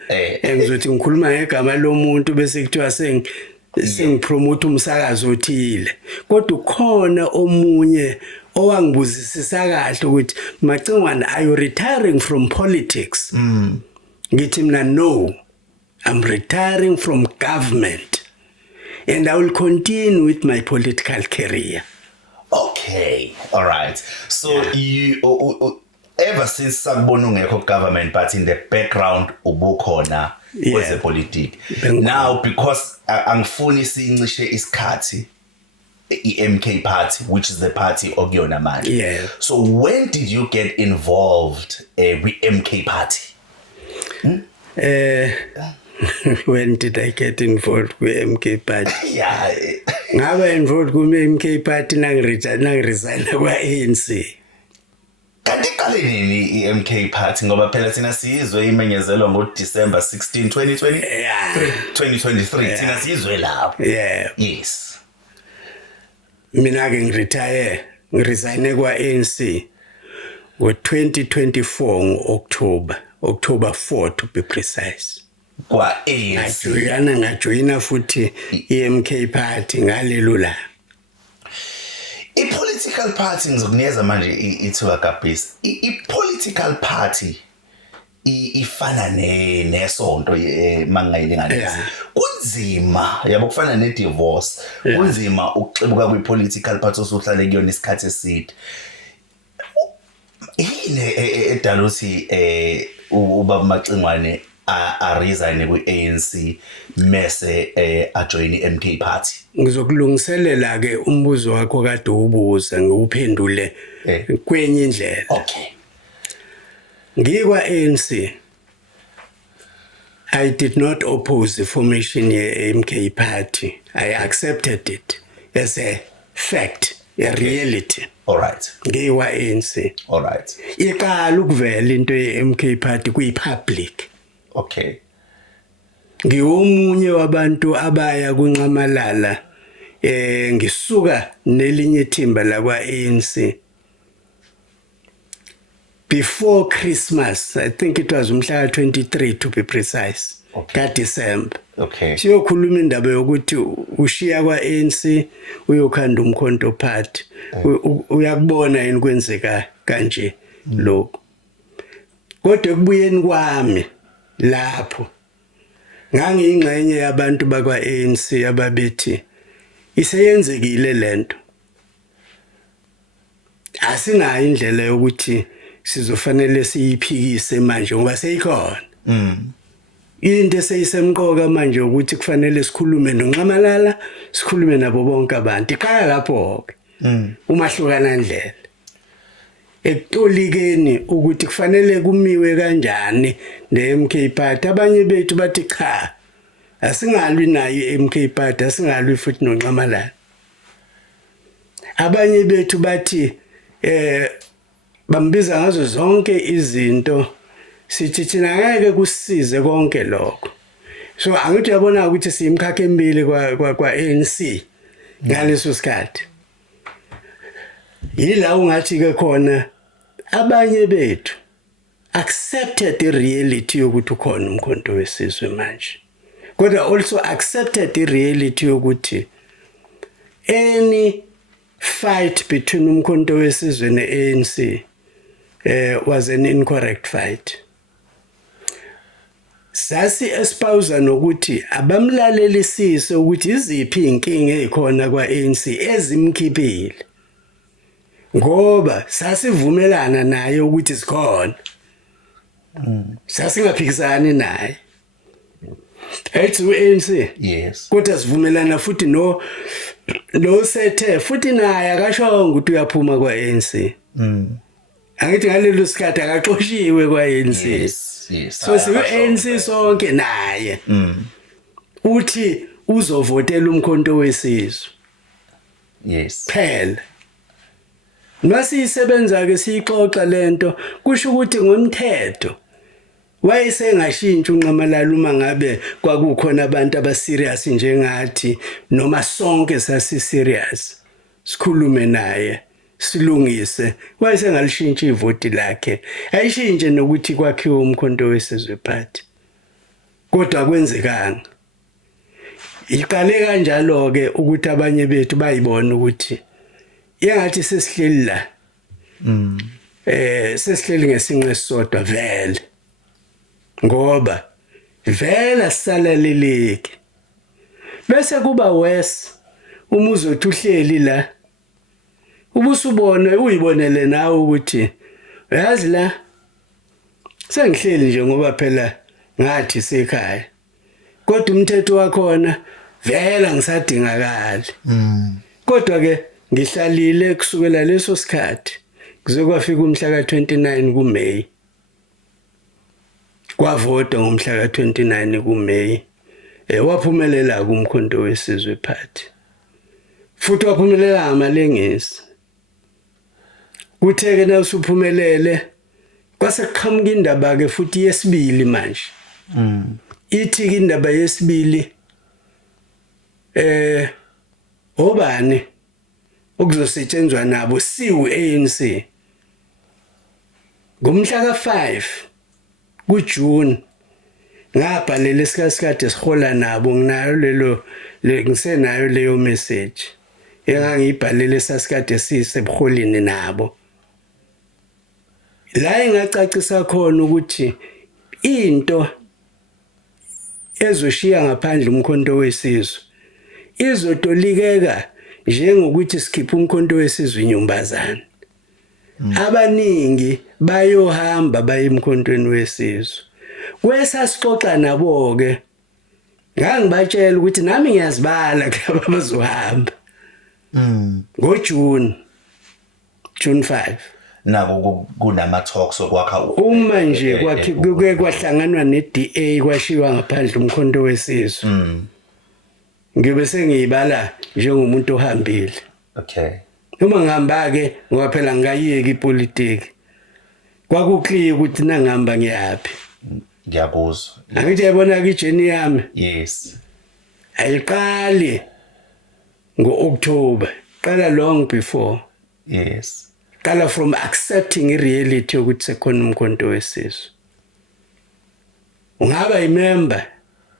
Ngizothi ngikhuluma ngegama lomuntu bese kuthiwa sengipromote umsakazo othile. Kodwa ukhona omunye owangibuzisisa kahle ukuthi Macingwane are you retiring from politics? Ngithi mina no. I'm retiring from government. And I will continue with my political career. Okay, all right. So you ever since sakubona ungekho government but in the background ubukhona kwezepolitiki. Now because angifuni sincishe isikhathi iMK party which is the party okuyona manje. So when did you get involved with MK party? When did I get involved with MK party? Ngaba involved with MK party nangiresign kwa ANC. Kanti qale nini iMK party ngoba phela thina sizwe imenyezelwa ngoDecember 16 2023 thina sizwe lapho. Yes. Mina ke ngiresign kwa ANC ngo-2024 October 4 to be precise. Kwa ANC ngajoyina futhi iMK party ngalelo la. I-political party ngizokunikeza manje ithuka kabisa. I-political party ifana nesonto mangayilinganisa. Kunzima yabo kufana ne-divorce. Kunzima ukuxibuka kwi-political party osuhlale kuyona isikhathi eside. Yini edala ukuthi ubaba Macingwane resign kwi-ANC mase ajoin iMK party? Ngizokulungiselela ke umbuzo wakho kade ubuza ngiwuphendule kwenye indlela. Okay. ngikwa ANC I did not oppose the formation ye MK party. I accepted it as a fact, a reality. All right. Ngiwa ANC. All right. Iqala ukuvela into ye MK party kuyi public. Okay. Ngiwomunye wabantu abaya kunqamalala ngisuka nelinye ithimba la kwa ANC. Before Christmas, I think it was umhla 23 to be precise, ka December. Okay. Siyokhuluma indaba yokuthi ushiya kwa ANC uyokhanda umkhonto party. Uyakubona yini kwenzeka kanje lokho. Kodwa ekubuyeni kwami lapho ngangiyingxenye yabantu bakwa ANC ababethi iseyenzekile lento. Asinayo indlela yokuthi sizofanele siyiphikise manje ngoba seyikhona. Into eseyisemqoka manje ukuthi kufanele sikhulume noNxamalala, sikhulume nabo bonke abantu. Iqala lapho ke. Umahlukana indlela. Ekutolikeni ukuthi kufanele kumiwe kanjani neMK party. Abanye bethu bathi cha. Asingalwi nayo iMK party, asingalwi futhi noNxamalala. Abanye bethu bathi bambiza ngazo zonke izinto sithi thina ngeke kusize konke lokho. So angithi yabona ukuthi simkhakha emibili kwa ANC ngaleso sikhathi. Yila ungathi ke khona abanye bethu accepted the reality yokuthi ukhona umkhonto wesizwe manje. Kodwa also accepted the reality yokuthi any fight between umkhonto wesizwe ne-ANC was an incorrect fight. Sasi espousa nokuthi abamlalelisise ukuthi iziphi inkinga ezikhona kwa-ANC ezimkhiphile. Ngoba sasivumelana naye ukuthi sikhona. Sasingaphikisani naye. Ethi u-ANC. Yes. Kodwa sivumelana futhi no sethe futhi naye akashongo ukuthi uyaphuma kwa-ANC. Angithi ngalelo sikhathi akaxoshiwe kwa-ANC. Yes, yes. So siwe-ANC sonke naye. Uthi uzovotela umkhonto wesizwe. Yes. Phela. Masiyisebenza ke siyixoxa lento kusho ukuthi ngomthetho wayesengashintsha uNxamalala uma ngabe kwakukhona abantu abaserious njengathi noma sonke sasi serious sikhulume naye silungise wayesengalishintsha ivoti lakhe ayishintshe nokuthi kwakhiwe umkhonto wesizwe party kodwa kwenzekanga iqale kanjalo ke ukuthi abanye bethu bayibona ukuthi yangathi sesihleli la sesihleli ngesinqe sodwa vele ngoba vele salaleleke bese kuba worse uma uzothi uhleli la ubusubona uyibonele nawe ukuthi yazi la sengihleli nje ngoba phela ngathi sekhaya kodwa umthetho wakhona vele ngisadingakala kodwa ke ngihlalile kusukela leso sikhathi kuze kwafika umhla ka29 kuMay kwavota ngomhla ka29 kuMay waphumelela kumkhonto wesizwe party futhi waphumelela amalengisi kuthe ke nasuphumelele kwase qhamuka indaba ke futhi yesibili manje ithi ke indaba yesibili obani okuzosetshenzwa nabo siwu ANC ngomhla ka5 kuJune ngabhalela isikhathi sihola nabo nginayo ngisenayo leyo message engangiyibhalele sasikade sisebuholini nabo la engacacisa khona ukuthi into ezoshiya ngaphandle umkhonto wesizwe izotolikeka njengokuthi sikhipha umkhonto wesizwe inyumbazana abaningi bayohamba baye emkhontweni wesizwe kwesasixoxa nabo ke ngangibatshela ukuthi nami ngiyazibala laba bazohamba ngoJune 5 nako kunama talks okwakha uma nje kuke kwahlanganwa neDA kwashiwa ngaphandle umkhonto wesizwe ngibe sengiyibala njengomuntu ohambile. Okay. Uma ngihamba ke ngoba phela ngayiyeka ipolitiki kwakukliye ukuthi nangihamba ngiyaphi. Ngiyabuzwa. Angithi yabona ke ijeni yami. Yes. Ayiqali ngo-October, qala long before. Yes. Qala from accepting i-reality ukuthi sekhona umkhonto wesizwe. Ungaba imember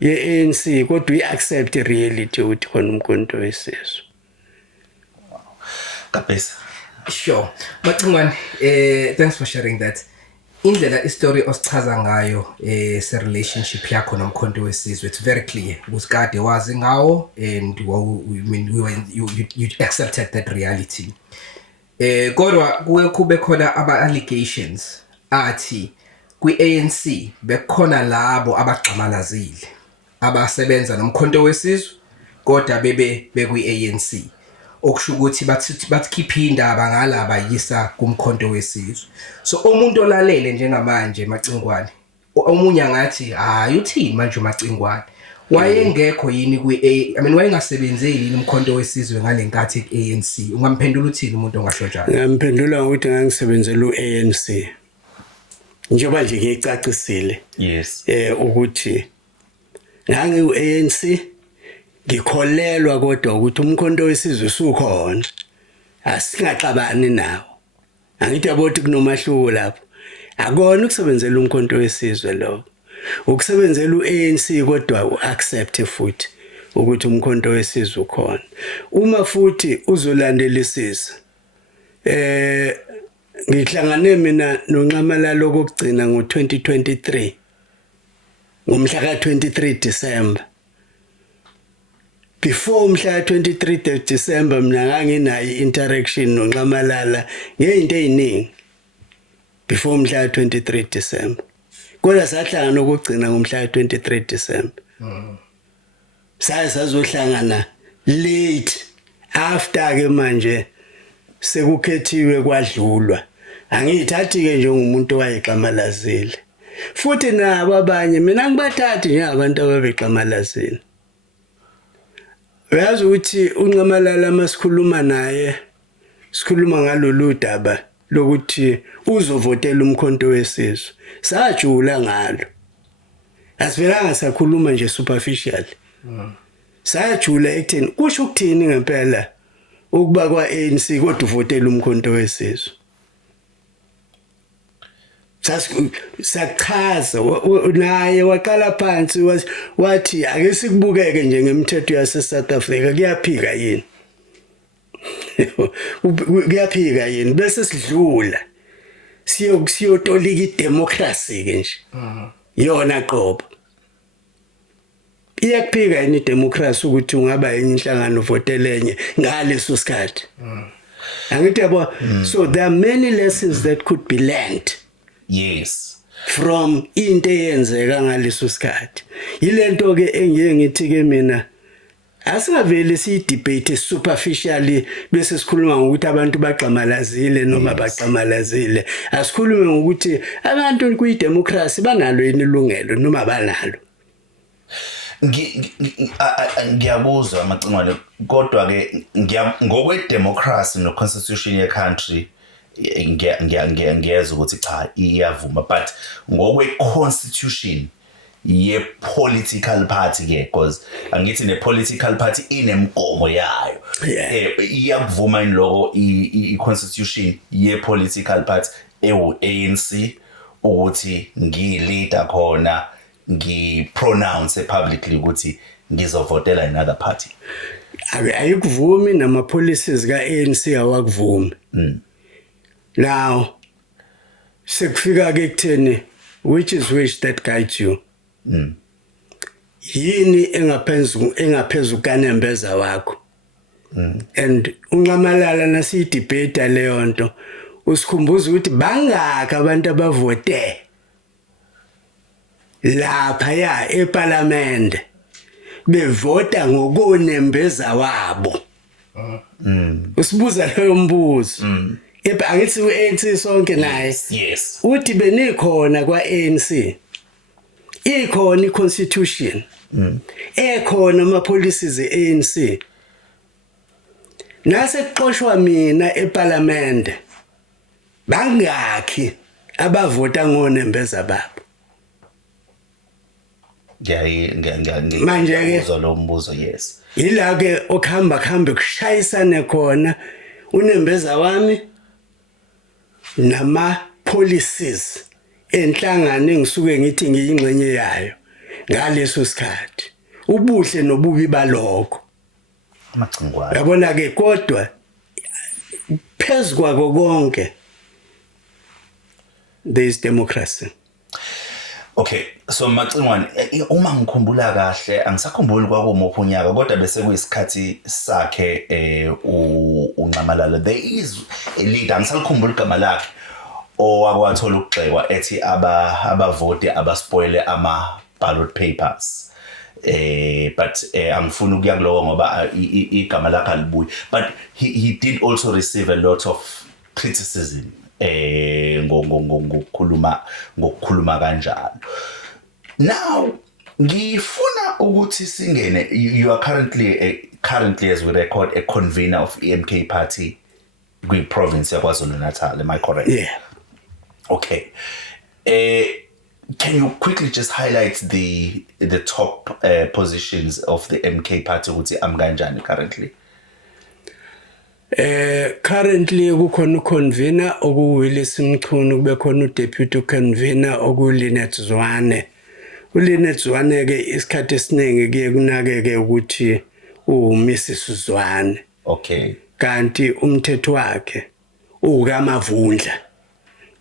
ye-ANC kodwa uyi-accept i-reality ukuthi khona umkhonto wesizwe. Kapesa. Sure. Macingwane, thanks for sharing that. Indlela istory osichaza ngayo se relationship yakho nomkhonto wesizwe, it's very clear. Usikade wazi ngawo and you accepted that reality. Kodwa kube khona ama allegations athi kwi-ANC bekhona labo abagxamalazile abasebenza nomkhonto wesizwe kodwa bebe bekwi-ANC. Okusho ukuthi bathi khipha indaba ngalaba yisa kumkhonto wesizwe. So umuntu olalele njengamanje Macingwane, omunye ngathi uthini manje Macingwane? Wayengekho yini wayengasebenzeli umkhonto wesizwe ngalenkathi ku-ANC? Ungamphendula uthini umuntu ongasho njalo? Ngamphendula ukuthi ngangisebenzela u-ANC. Njengoba nje ngicacisile. Yes. Ukuthi ngangi-ANC ngikholelwa kodwa ukuthi umkhonto wesizwe usukhona. Asingaxabani nawo. Angithi yabothi kunomahluko lapho. Akona ukusebenzela umkhonto wesizwe lo. Ukusebenzela u-ANC kodwa uaccept futhi ukuthi umkhonto wesizwe ukhona. Uma futhi uzolandelisisa ngihlangane mina noNcamalalo kokugcina ngo2023 ngomhla ka23 December. Before umhla ka23 December mina nganginayo interaction noNcamalala ngezinto eziningi. Before umhla ka23 December. Kodwa sahlangana ukugcina ngomhla ka23 December. Sazohlangana late after ke manje sekukhethiwe kwadlulwa. Angithathi ke njengomuntu owayexamalazile. Futhi nabo abanye mina ngibathathi njengabantu ababexamalazile. Uyazi ukuthi uNcamalala masikhuluma naye sikhuluma ngalolu daba lokuthi uzovotela umkhonto wesizwe. Sajula ngalo. Asivelanga sakhuluma nje superficial. Sajula ekutheni kusho ukuthini ngempela ukuba kwa-ANC kodwa uvotela umkhonto wesizwe. Sachaza naye waqala phansi wathi ake sikubukeke nje ngemithetho yase South Africa kuyaphika yini. Kuyaphika yini bese sidlula siyotolika idemocracy ke nje. Yona qobo. Iyakuphika yini idemocracy ukuthi ungaba enye inhlangano votelenye ngaleso sikhathi. Angithi yabo so there are many lessons that could be learned. Yes. From into eyenzeka ngaleso sikhathi. Yilento ke engiye ngithi ke mina asingavele si debate superficially bese sikhuluma ngokuthi abantu baxamalazile noma baxamalazile. Asikhulume ngokuthi abantu kuyidemocracy banalo yini ilungelo noma banalo. Ngiyabuzwa Macingwane kodwa ke ngokwe-democracy no-constitution ye-country ngiyeza ukuthi cha iyavuma but ngokwe-constitution ye-political party ke because angithi ne-political party inemgomo yayo. Iyakuvuma inloko i-constitution ye-political party ewu-ANC ukuthi ngiyi-leader khona ngi-pronounce publicly ukuthi ngizovotela another party. Ayikuvumi nama-policies ka-ANC awakuvumi. Now, sekufika ke kutheni which is which that guides you. Yini engaphezulu kanembeza wakho. And uNcamalala nasiyidebate leyo nto usikhumbuza ukuthi bangaka abantu abavote lapha ya eParliament bevota ngokunembeza wabo. Usibuza leyo mbuzo. angithi uANC sonke naye Yes. uthi benikhona kwaANC ikhona iconstitution ekhona ama policies eANC nase kuxoshwa mina eParliament bangakhi abavota ngonembeza babo manje ke lo mbuzo yes ila ke okuhamba kushayisane khona unembeza wami nama policies enhlangano engisuke ngithi ngiyingcenye yayo ngaleso sikhathi ubuhle nobubi balokho amacingwane yabona ke kodwa phezukwa konke there is democracy. Okay, so Macingwane uma ngikhumbula kahle angisakhumbuli kwakumuphi unyaka kodwa bese kuyisikhathi sakhe uNcamalala there is a leader angisakhumbuli igama lakhe owakwathola ukugxekwa ethi abavoti abaspoile ama ballot papers but angifuni ukuya kulowo ngoba igama lakhe alibuyi but he did also receive a lot of criticism ngokukhuluma kanjalo. Now ngifuna ukuthi singene you are currently as we record a convener of EMK party kwi province ya KwaZulu-Natal, am I correct? Yeah. Okay. Can you quickly just highlight the top positions of the MK party ukuthi amkanjani currently? Currently kukhona uconvener okuWillis Mchunu kube khona udeputy convener okuLinet Zwane. uLinet Zwane ke isikhathi esiningi kuye kunakeke ukuthi uMrs Zwane. Okay. Kanti umthetho wakhe ukaMavundla.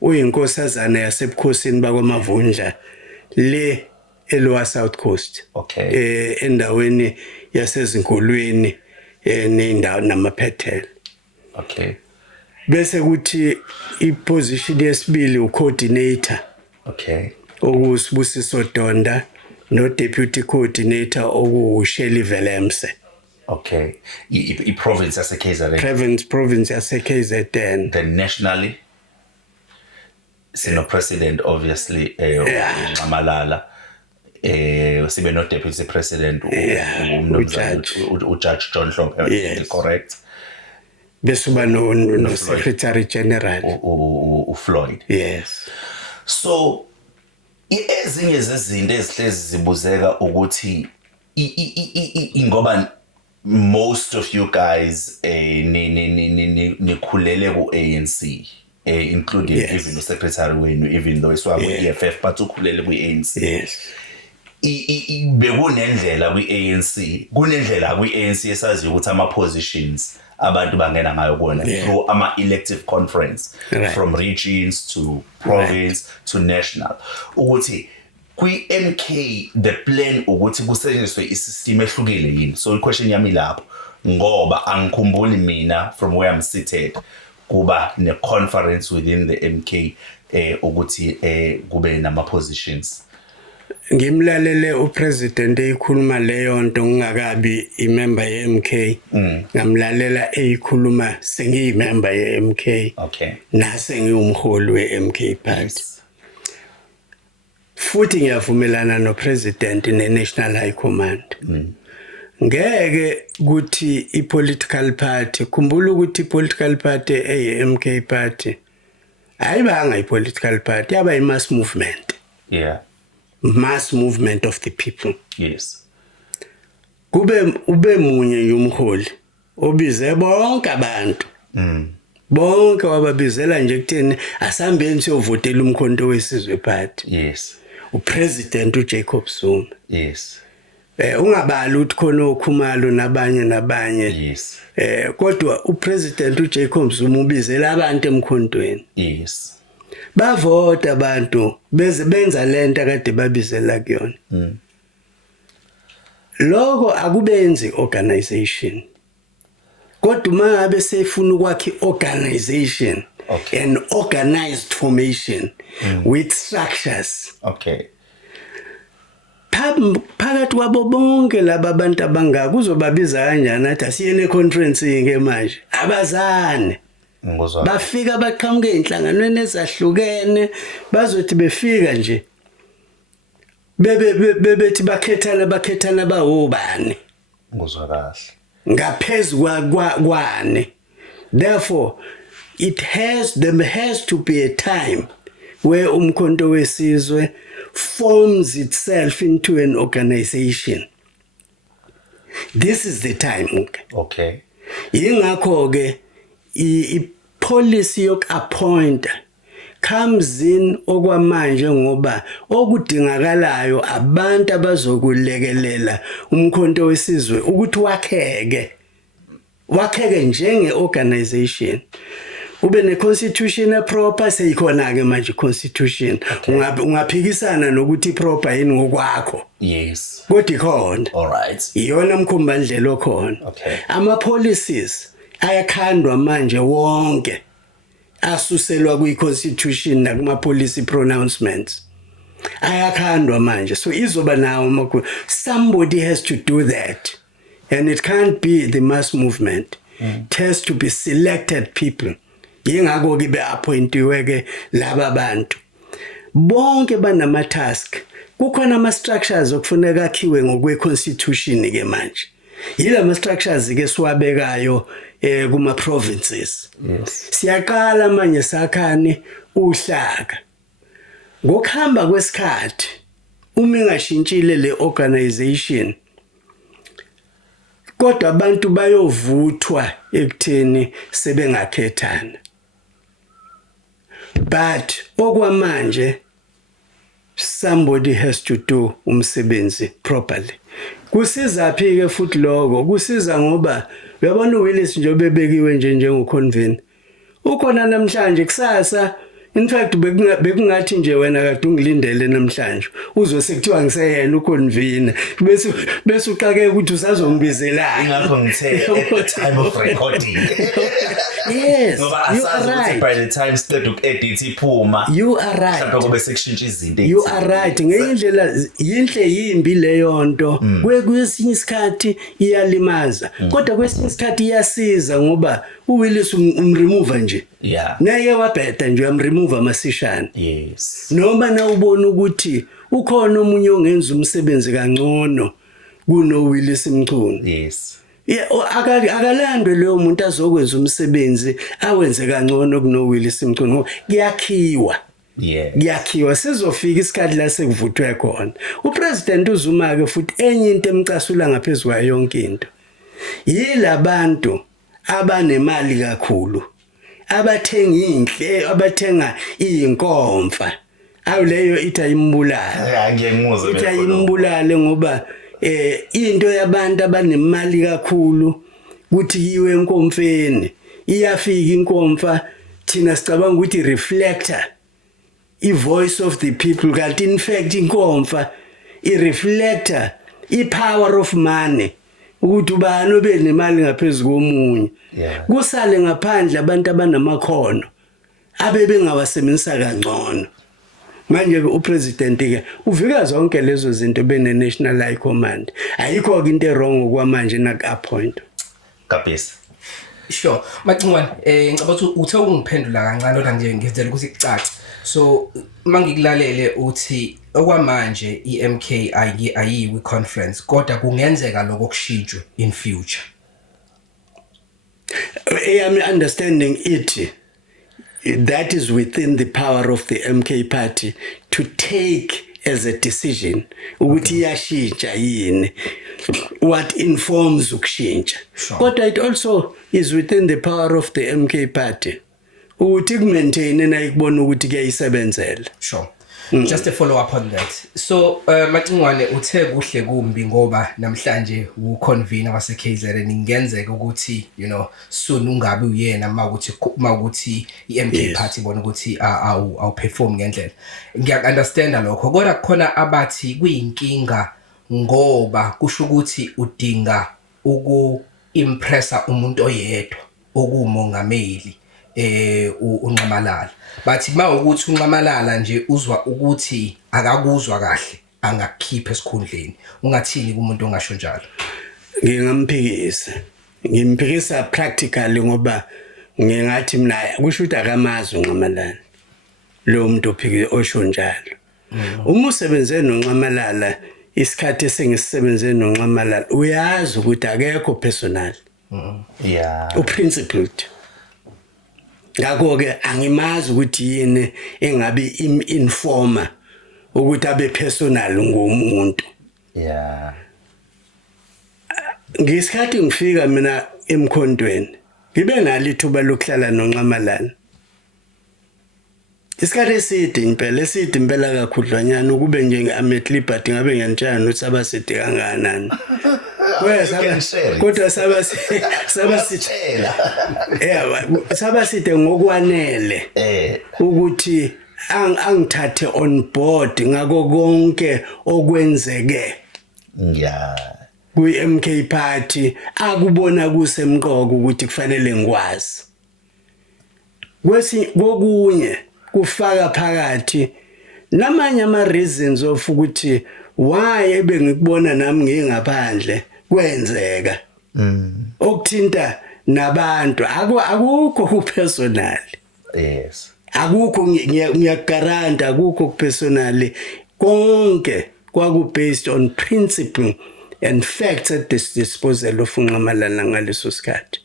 Uyinkosazana yasebukhosini bakwaMavundla le eLower South Coast. Okay. Endaweni yasezinkolweni nendawo namaphethela. Okay. Bese kuthi iposition yesibili ucoordinator. Okay. okuSibusiso Donda no deputy coordinator okuShelly Velemse. Okay. Province yase KZN. Province yase KZN. Then nationally sino president obviously Ncamalala sibe no deputy president uJudge John Hlophe, yes. Correct? Bese uba no secretary general Floyd. Yes. So ezinye zezinto ezihlezi zibuzeka ukuthi ngoba most of you guys nikhulele ku-ANC including yes. even secretary wenu even though iswa ku-EFF but ukhulele ku-ANC. Yes. Bekunendlela kwi-ANC kunendlela kwi-ANC esaziyo ukuthi ama positions abantu bangena ngayo kona through ama elective conference right. From regions to province right. To national ukuthi kwi-MK the plan ukuthi kusetshenziswe isystem ehlukile yini. So i-question yami lapho ngoba angikhumbuli mina from where I'm seated kuba ne conference within the MK ukuthi kube nama positions. Ngimlalele upresident eyikhuluma leyo nto ngingakabi imember yeMK ngamlalela eyikhuluma sengiyimember yeMK. Okay. Nase ngiyumholi weMK party. Yes. Futhi ngiyavumelana nopresident neNational High Command. Ngeke kuthi ipolitical party khumbula ukuthi ipolitical party eyeMK party ayibanga ipolitical party yaba imass movement. Yeah. Mass movement of the people. Yes. Ube munye yumholi obize bonke abantu. Bonke wababizela nje kutheni asambeni siyovotela umkhonto wesizwe party. Yes. Upresident uJacob Zuma. Yes. Ungabali ukuthi khona okhumalo nabanye. Yes. Kodwa upresident uJacob Zuma ubizela abantu emkhontweni. Yes. Bavota abantu benza lento akade babizela kuyona. Lokho akubenzi organization. Kodwa mangabe sefuna ukwakha organization, okay. An organized formation with structures. Okay. Phakathi kwabo bonke laba bantu abangaka uzobabiza kanjani athi asiyene conference ke manje abazane Ngizwa. Bafika baqhamuke inhlanganweni ezahlukene bazothi befika nje bebethi bakhethana bawobani. Ngizwa kahle. Ngaphezulu kwane. Therefore there has to be a time where Umkhonto Wesizwe forms itself into an organization. This is the time. Okay. Yingakho ke i-policy yok-appointa comes in okwamanje ngoba okudingakalayo abantu abazokulekelela Umkhonto Wesizwe ukuthi wakheke njenge-organization. Ube ne-constitution eproper seyikhona ke manje constitution. Ungaphikisana nokuthi proper yini ngokwakho. Yes. Kodwa ikhona. All right. Iyona mkhumbandlela okhona. Okay. Ama policies ayakhandwa manje wonke asuselwa kwi-constitution nakuma policy pronouncements. Ayakhandwa manje. So izoba nawo somebody has to do that. And it can't be the mass movement. It has to be selected people. Yingakho ke be-appointiwe ke laba bantu. Bonke banama task. Kukhona ama structures okufuneka akhiwe ngokwe-constitution ke manje. Yila ma structures ke siwabekayo kuma provinces. Yes. Siyaqala manje sakhane uhlaka. Ngokuhamba kwesikhathi uma ingashintshile le organization kodwa abantu bayovuthwa ekutheni sebengakhethana. But okwamanje somebody has to do umsebenzi properly. Kusiza phi ke futhi lokho? Kusiza ngoba uyabona uWillis nje obebekiwe nje njengoconvener. Ukhona namhlanje kusasa. In fact bekungathi nje wena kade ungilindele namhlanje uzose kuthiwa ngiseyena uconvener bese uqake ukuthi usazongibizela Ingakho ngithe at the time of recording. Yes, Ngoba you are asazi ukuthi right. by the time siqeda uku-edit iphuma. You are right. Mhlawumbe kube sekushintsha izinto. You are right. Ngendlela yinhle yimbi leyo nto. Kwesinye isikhathi iyalimaza. Kodwa kwesinye isikhathi iyasiza ngoba uWillis umremove nje. Yeah. Naye wabheda nje amremove amasishana. Yes. Noma na ubona ukuthi ukhona omunye ongenza umsebenzi kangcono kunoWillis Mchunu. Yes. Yeah, akalandwe leyo muntu azokwenza umsebenzi awenze kangcono kunoWillis Mchunu. Kuyakhiwa. Yeah. Kuyakhiwa sizofika isikhathi la sekuvuthwe khona. UPresident uZuma ke futhi enye into emcasula ngaphezulu kwayo yonke into. Yilabantu abanemali kakhulu. Abathenga inkomfa. Awuleyo itayimbulala. Yeah, ngiyengizwa befuna. Itayimbulale ngoba into yabantu abanemali kakhulu kuthi yiwe enkomfeni iyafika inkomfa thina sicabanga ukuthi reflector voice of the people kanti in fact inkomfa reflector power of money ukuthi ubani obenemali ngaphezulu komunye. Yeah. Kusale ngaphandle abantu abanamakhono abebengawasebenzisa kangcono. Manje ke upresident ke uvika zonke lezo zinto bene National High Command. Ayikho ke into wrong kwamanje nak-appoint. Kapisa. Sure. Macingwane, ngicabanga ukuthi uthe ungiphendula kancane kodwa nje ngizela ukuthi kucace. So mangikulalele uthi okwamanje iMK ayiwi conference kodwa kungenzeka lokho kushintshwe in future. I'm understanding it. That is within the power of the MK party to take as a decision ukuthi iyashintsha yini, what informs ukushintsha. Sure. But it also is within the power of the MK party ukuthi kumaintain na ikubona ukuthi kuyayisebenzela. Sure. Just a follow up on that. So Macingwane uthe kuhle kumbi ngoba namhlanje uconvener wase KZN ingenzeka ukuthi soon ungabe uyena mawukuthi iMK party bona ukuthi awu perform ngendlela. Ngiyakunderstanda lokho kodwa khona abathi kuyinkinga ngoba kusho ukuthi udinga impressa umuntu oyedwa okumongameli uNqamalala bathi mawukuthi uNqamalala nje uzwa ukuthi akakuzwa kahle angakhipha esikhundleni ungathini kumuntu ongasho njalo. Ngingamphikisa practically ngoba ngingathi mina kusho ukuthi akamazi uNcamalala lo muntu ophike osho njalo. Uma usebenze noNcamalala isikhathi esengisisebenze noNcamalala uyazi ukuthi akekho personal. Yeah. Uprincipled. Ngakho ke angimazi ukuthi yini engabe informer ukuthi abe personal ngomuntu. Yeah. Ngesikhathi ngifika mina emkhondweni ngibe nalo ithuba lokuhlala noNcamalala. Isikhathi eside impela kakhudlwanyana ukube nje amet liberty ngabe ngiyanitshaya nokuthi sabaside kangakanani. Kodwa sabasithela. Sabaside ngokwanele. Ukuthi angithathe on board ngako konke okwenzeke. Yeah. Kwi-MK party akubona kusemqoko ukuthi kufanele ngikwazi. Kokunye kufaka phakathi namanye ama reasons of ukuthi why ebengikubona nami ngingaphandle kwenzeka. Okuthinta nabantu akukho ku personal. Yes. Akukho ngiyagaranta akukho ku personal konke kwaku based on principle and facts at this disposal of uNcamalala ngaleso sikhathi.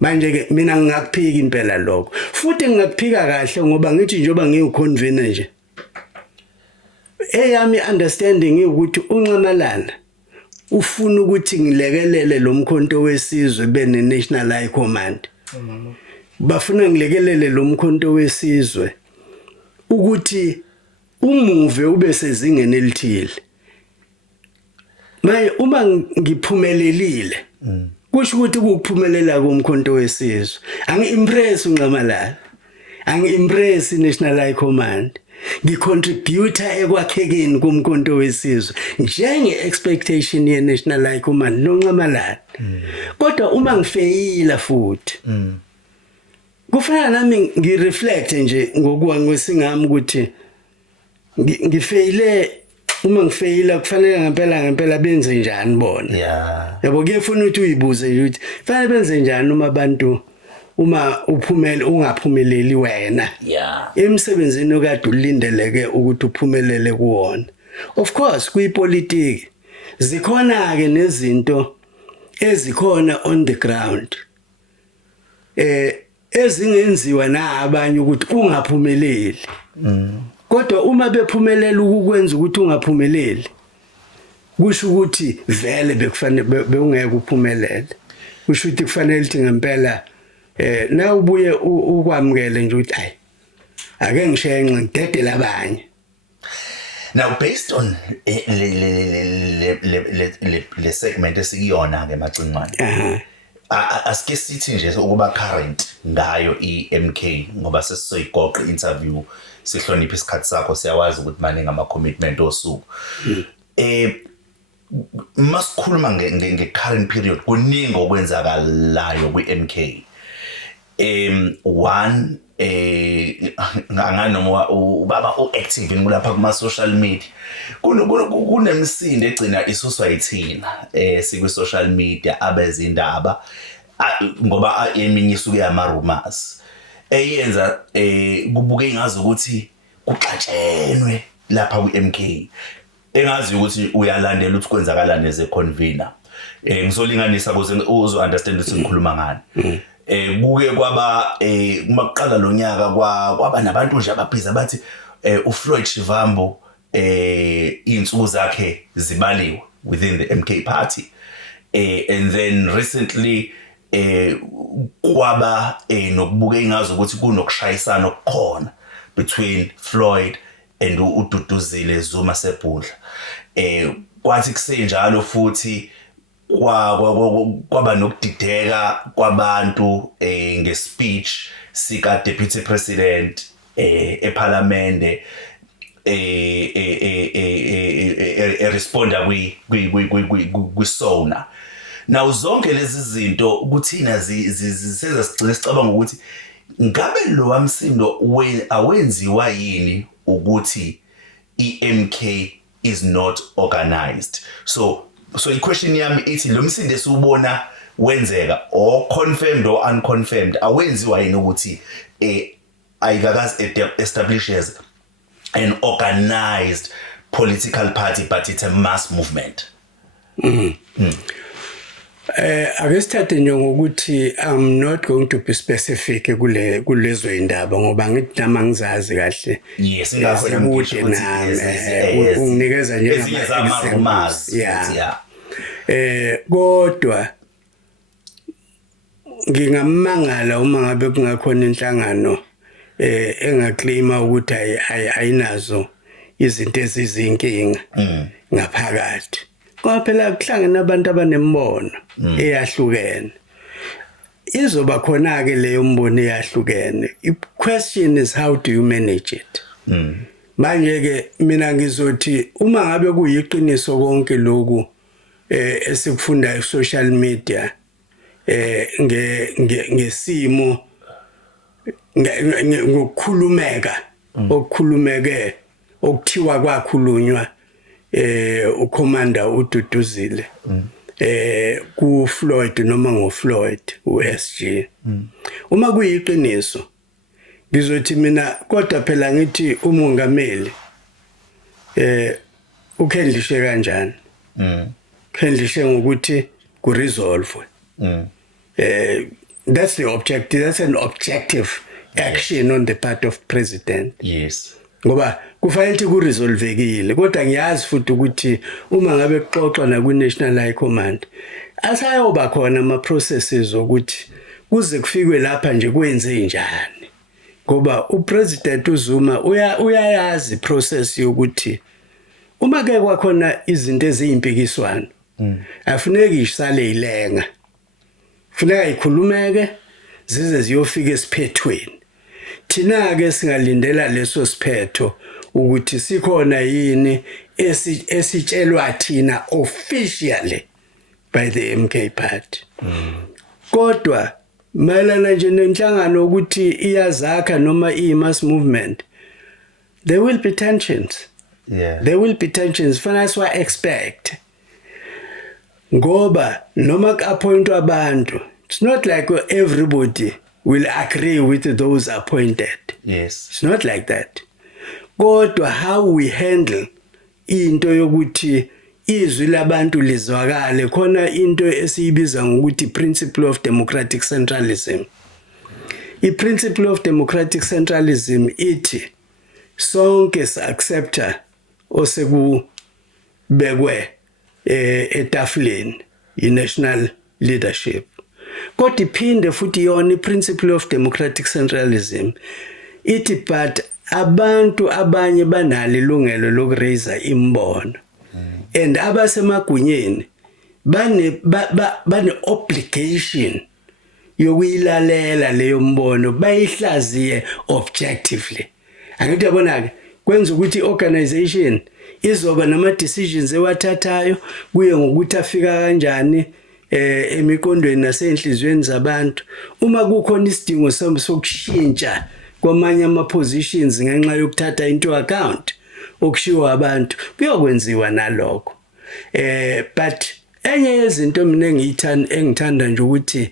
Manje ke mina ngingakuphika impela lokho. Futhi ngingakuphika kahle ngoba ngithi njoba ngiyiconvener nje. Eyami understanding ukuthi uNcamalala ufuna ukuthi ngilekelele lo mkhonto wesizwe bene National High Command. Bafuna ngilekelele lo mkhonto wesizwe ukuthi umuve ube sezingeni elithile. Manje uma ngiphumelelile kusho ukuthi ukuphumelela komkhonto wesizwe angi-impress uNcamalala angi-impress iNational High Command ngicontributor ekwakhekeni komkhonto wesizwe njenge-expectation ye-National High Command noNcamalala. Kodwa uma ngifeyila futhi kufanele nami ngireflect nje ngokwesingami ukuthi ngifeyile. Uma ngifeyila kufanele ngempela benze njani bona. Yeah. Yabo kuyefuna ukuthi uyibuze ukuthi kufanele benze njani uma abantu uma ungaphumeleli wena. Yeah. Emsebenzini okade ulindeleke ukuthi uphumelele kuwona. Of course kuyipolitiki zikhona ke nezinto ezikhona on the ground. Ezingenziwa na abanye ukuthi ungaphumeleli. Kodwa uma bephumelela ukukwenza ukuthi ungaphumeleli kusho ukuthi vele bekufanele beungeke uphumelele. Kusho ukuthi kufanele ukuthi ngempela na ubuye ukwamukele nje ukuthi hayi ake ngishenxe ngidedele abanye. Now based on le segment esikuyona ke Macingwane. Asike sithi nje ukuba current ngayo iMK ngoba sesizoyigoqa interview sihlonipha isikhathi sakho siyawazi ukuthi maningi ama commitment osuku. Masikhuluma nge-current period kuningi okwenzakalayo kwi-MK. One nganoma ubaba o-active ngulapha kuma social media kunemisindo egcina isuswa yithina sikwi social media abezindaba ngoba eminye isuke yama rumors eyenza kubuke ingazi ukuthi kuxatshenwe lapha kwi-MK engazi ukuthi uyalandela ukuthi kwenzakalani as a convener. Ngizolinganisa ukuze uzo understand ukuthi ngikhuluma ngani. Kuke kwaba uma kuqala lo nyaka kwaba nabantu nje ababhiza bathi uFloyd Shivambu insuku zakhe zibaliwe within the MK party. And then recently kwaba nokubuka ingazi ukuthi kunokushayisana okukhona between Floyd and uDuduzile Zuma Sebhudla. Kwathi kusenjalo futhi kwaba nokudideka kwabantu nge-speech sika Deputy President eParliament responda kwi-SONA. Now zonke lezi zinto kuthina zisenza sigcine sicabanga ukuthi ngabe lo wamsindo awenziwa yini ukuthi iMK is not organized. So the question yami ithi lo msindo esubona wenzeka or confirmed or unconfirmed awenziwa yini ukuthi ayikakazi establishes an organized political party but it's a mass movement. Ake sithathe nje ngokuthi I'm not going to be specific kulezo indaba ngoba ngithi nama ngizazi kahle. Yes, ngakho ngisho ukuthi unginikeza nje ama-rumors. Yeah. Kodwa ngingamangala uma ngabe kungakhona inhlangano engaclaima ukuthi ayinazo izinto ezizinkinga ngaphakathi. Ngoba phela kuhlangene abantu abanembono eyahlukene. Izoba khona ke leyo mbono eyahlukene. The question is how do you manage it? Manje ke mina ngizothi uma ngabe kuyiqiniso konke lokhu esikufunda ku social media ngesimo ngokukhulumeka okukhulumeke okuthiwa kwakhulunywa uCommander uDuduzile ku Floyd noma ngo Floyd uSG uma kuyiqiniso ngizothi mina kodwa phela ngithi umongameli ukhendlishe kanjani khendlishe ngokuthi ku resolve that's the objective, that's an objective action on the part of president. Yes. Ngoba kufanele ku resolvekile kodwa ngiyazi futhi ukuthi uma ngabe kuxoxwa na ku National High Command asayoba khona ama processes ukuthi kuze kufikwe lapha nje kwenze njani ngoba upresident uZuma uyayazi process yokuthi uma ke kwakhona izinto eziyimpikiswano afuneki isale ilenga funeka ikhulumeke zize ziyofika esiphethweni thina ke singalindela leso siphetho ukuthi sikhona yini esitshelwa thina officially by the MK party kodwa mayelana nje nenhlangano ukuthi iyazakha noma mass movement there will be tensions. There will be tensions fanele wa expect ngoba noma ku-appointwa abantu it's not like everybody will agree with those appointed. Yes. It's not like that. Kodwa how we handle into yokuthi izwi labantu lizwakale khona into esiyibiza ngokuthi principle of democratic centralism. I-principle of democratic centralism ithi sonke si-accepta osekubekwe etafuleni i-national leadership. Kodwa iphinde futhi yona i-principle of democratic centralism ithi but abantu abanye banalo ilungelo lokuraise imbono and abasemagunyeni bane obligation yokuyilalela leyo mbono bayihlaziye objectively. Angithi yabona ke kwenza ukuthi organization izoba nama decisions ewathathayo kuye ngokuthi afika kanjani emiqondweni nasenhlizweni zabantu uma kukhona isidingo sokushintsha kwamanye ama positions ngenxa yokuthatha into account okushiwa abantu kuyokwenziwa nalokho but enye yezinto mina engithanda nje ukuthi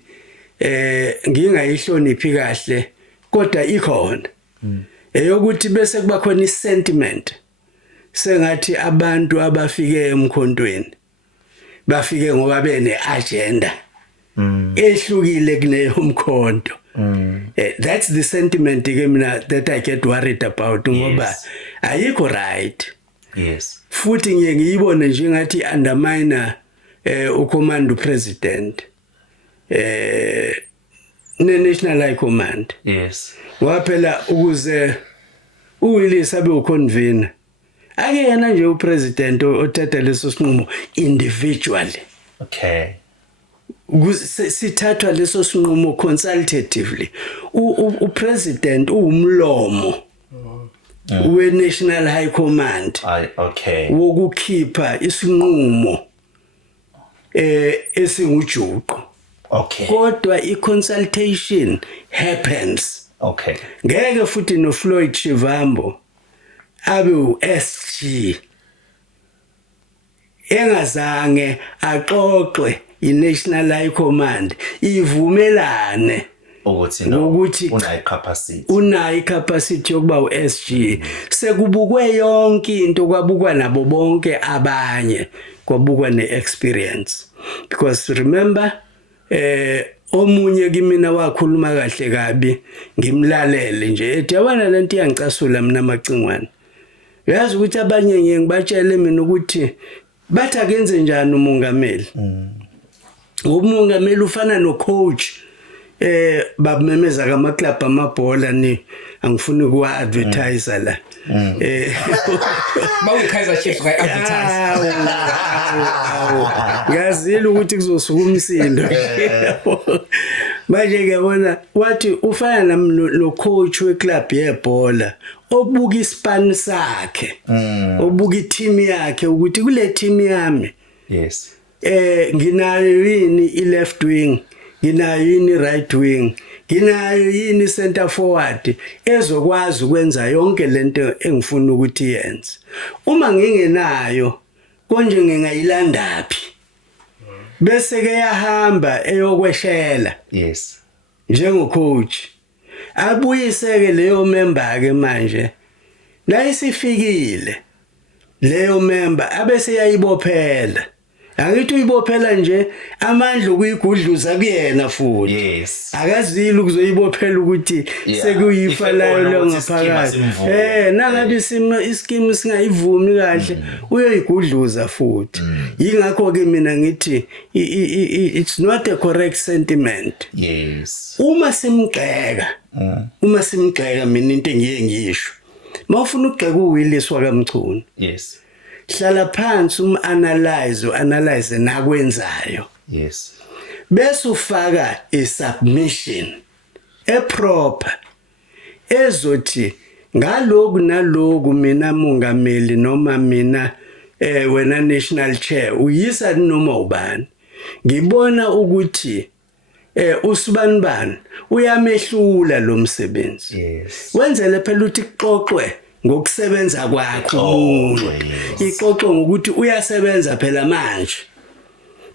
ngingayihloniphi kahle kodwa ikhona eyokuthi bese kuba khona isentiment sengathi abantu abafike emkhontweni bafike ngoba bene agenda ehlukile kuleyo mkhonto. That's the sentiment ke mina that I get worried about ngoba ayikho right. Yes. Futhi ngiyibone nje ngathi undermine uCommander president National High Command. Yes. Waphela ukuze uWillis abe uconvener akuyena nje upresident othatha leso sinqumo individually. Okay. Sithathwa leso sinqumo consultatively. Upresident umlomo we-National High Command. Okay. Wokukhipha isinqumo esingujuqu. Okay. Kodwa i-consultation happens. Okay. Ngeke futhi no Floyd Shivambo abe uSG engazange axoxe i-National High Command ivumelane ukuthi no unayo capacity yokuba uSG. Sekubukwe yonke into, kwabukwa nabo bonke abanye, kwabukwa neexperience. Because remember omunye kimina wakhuluma kahle kabi ngimlalele nje ethi yabona lento iyangicasula mina Macingwane. Uyazi ukuthi abanye ngibatshele mina ukuthi bathi akenze njani umongameli. Umongameli ufana no coach babememeza kama club amabhola ni angifuni ukuwa advertise la. Mawu Kaizer Chiefs ngai advertise. Ngazile ukuthi kuzosuka umsindo. Manje ngiyabona wathi ufana no coach we club yebhola obuka ispan sakhe. Obuka i-team yakhe ukuthi kule team yami. Yes. Nginayo yini i-left wing, nginayo yini right wing, nginayo yini center forward ezokwazi ukwenza yonke lento engifuna ukuthi yenze. Uma ngingenayo konje ngingayilandaphi? Bese ke yahamba eyokweshela. Yes. Njengo coach. Abuyiseke leyo member ke manje. La isifikile. Leyo member abese yayibophela. Angithi uyibophela nje amandla ukuyigudluza kuyena futhi. Yes. Akazili ukuzoyibophela ukuthi sekuyifa layo ngaphakathi. Nangabe ischeme singayivumi kahle uyoyigudluza futhi. Yingakho ke mina ngithi it's not a correct sentiment. Yes. Uma simgxeka mina into engiye ngisho. Mawufuna ukugxeka uWillis wakamchunu. Yes. Hlala phansi analyze nakwenzayo. Yes. Bese ufaka submission proper ezothi ngaloku naloku mina mongameli noma mina wena national chair uyisa noma ubani ngibona ukuthi usibanibani uyamehlula lo msebenzi. Yes. Wenzele phela uthi kuxoxwe ngokusebenza kwakho. Ixoxo ngokuthi uyasebenza phela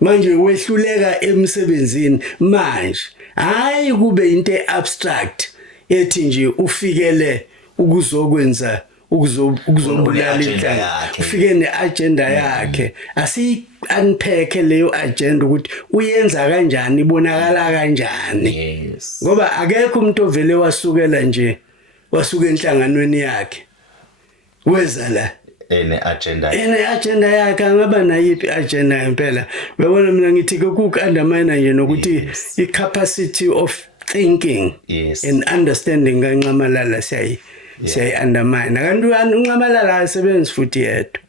manje wehluleka emsebenzini manje. Hayi kube into abstract ethi nje ufikele ukuzokwenza ukuzobulala inhlanga. Ufike neagenda yakhe. Asi-unpack leyo agenda ukuthi uyenza kanjani, ibonakala kanjani. Yes. Ngoba akekho umuntu ovele wasukela nje wasuka enhlanganweni yakhe. Weza la agenda yakhe angaba nayipi agenda impela. Uyabona mina ngithi ku-undermine nje nokuthi i-capacity of thinking and understanding kaNcamalala siyayi-undermine. Kanti uNcamalala asebenzi futhi yedwa.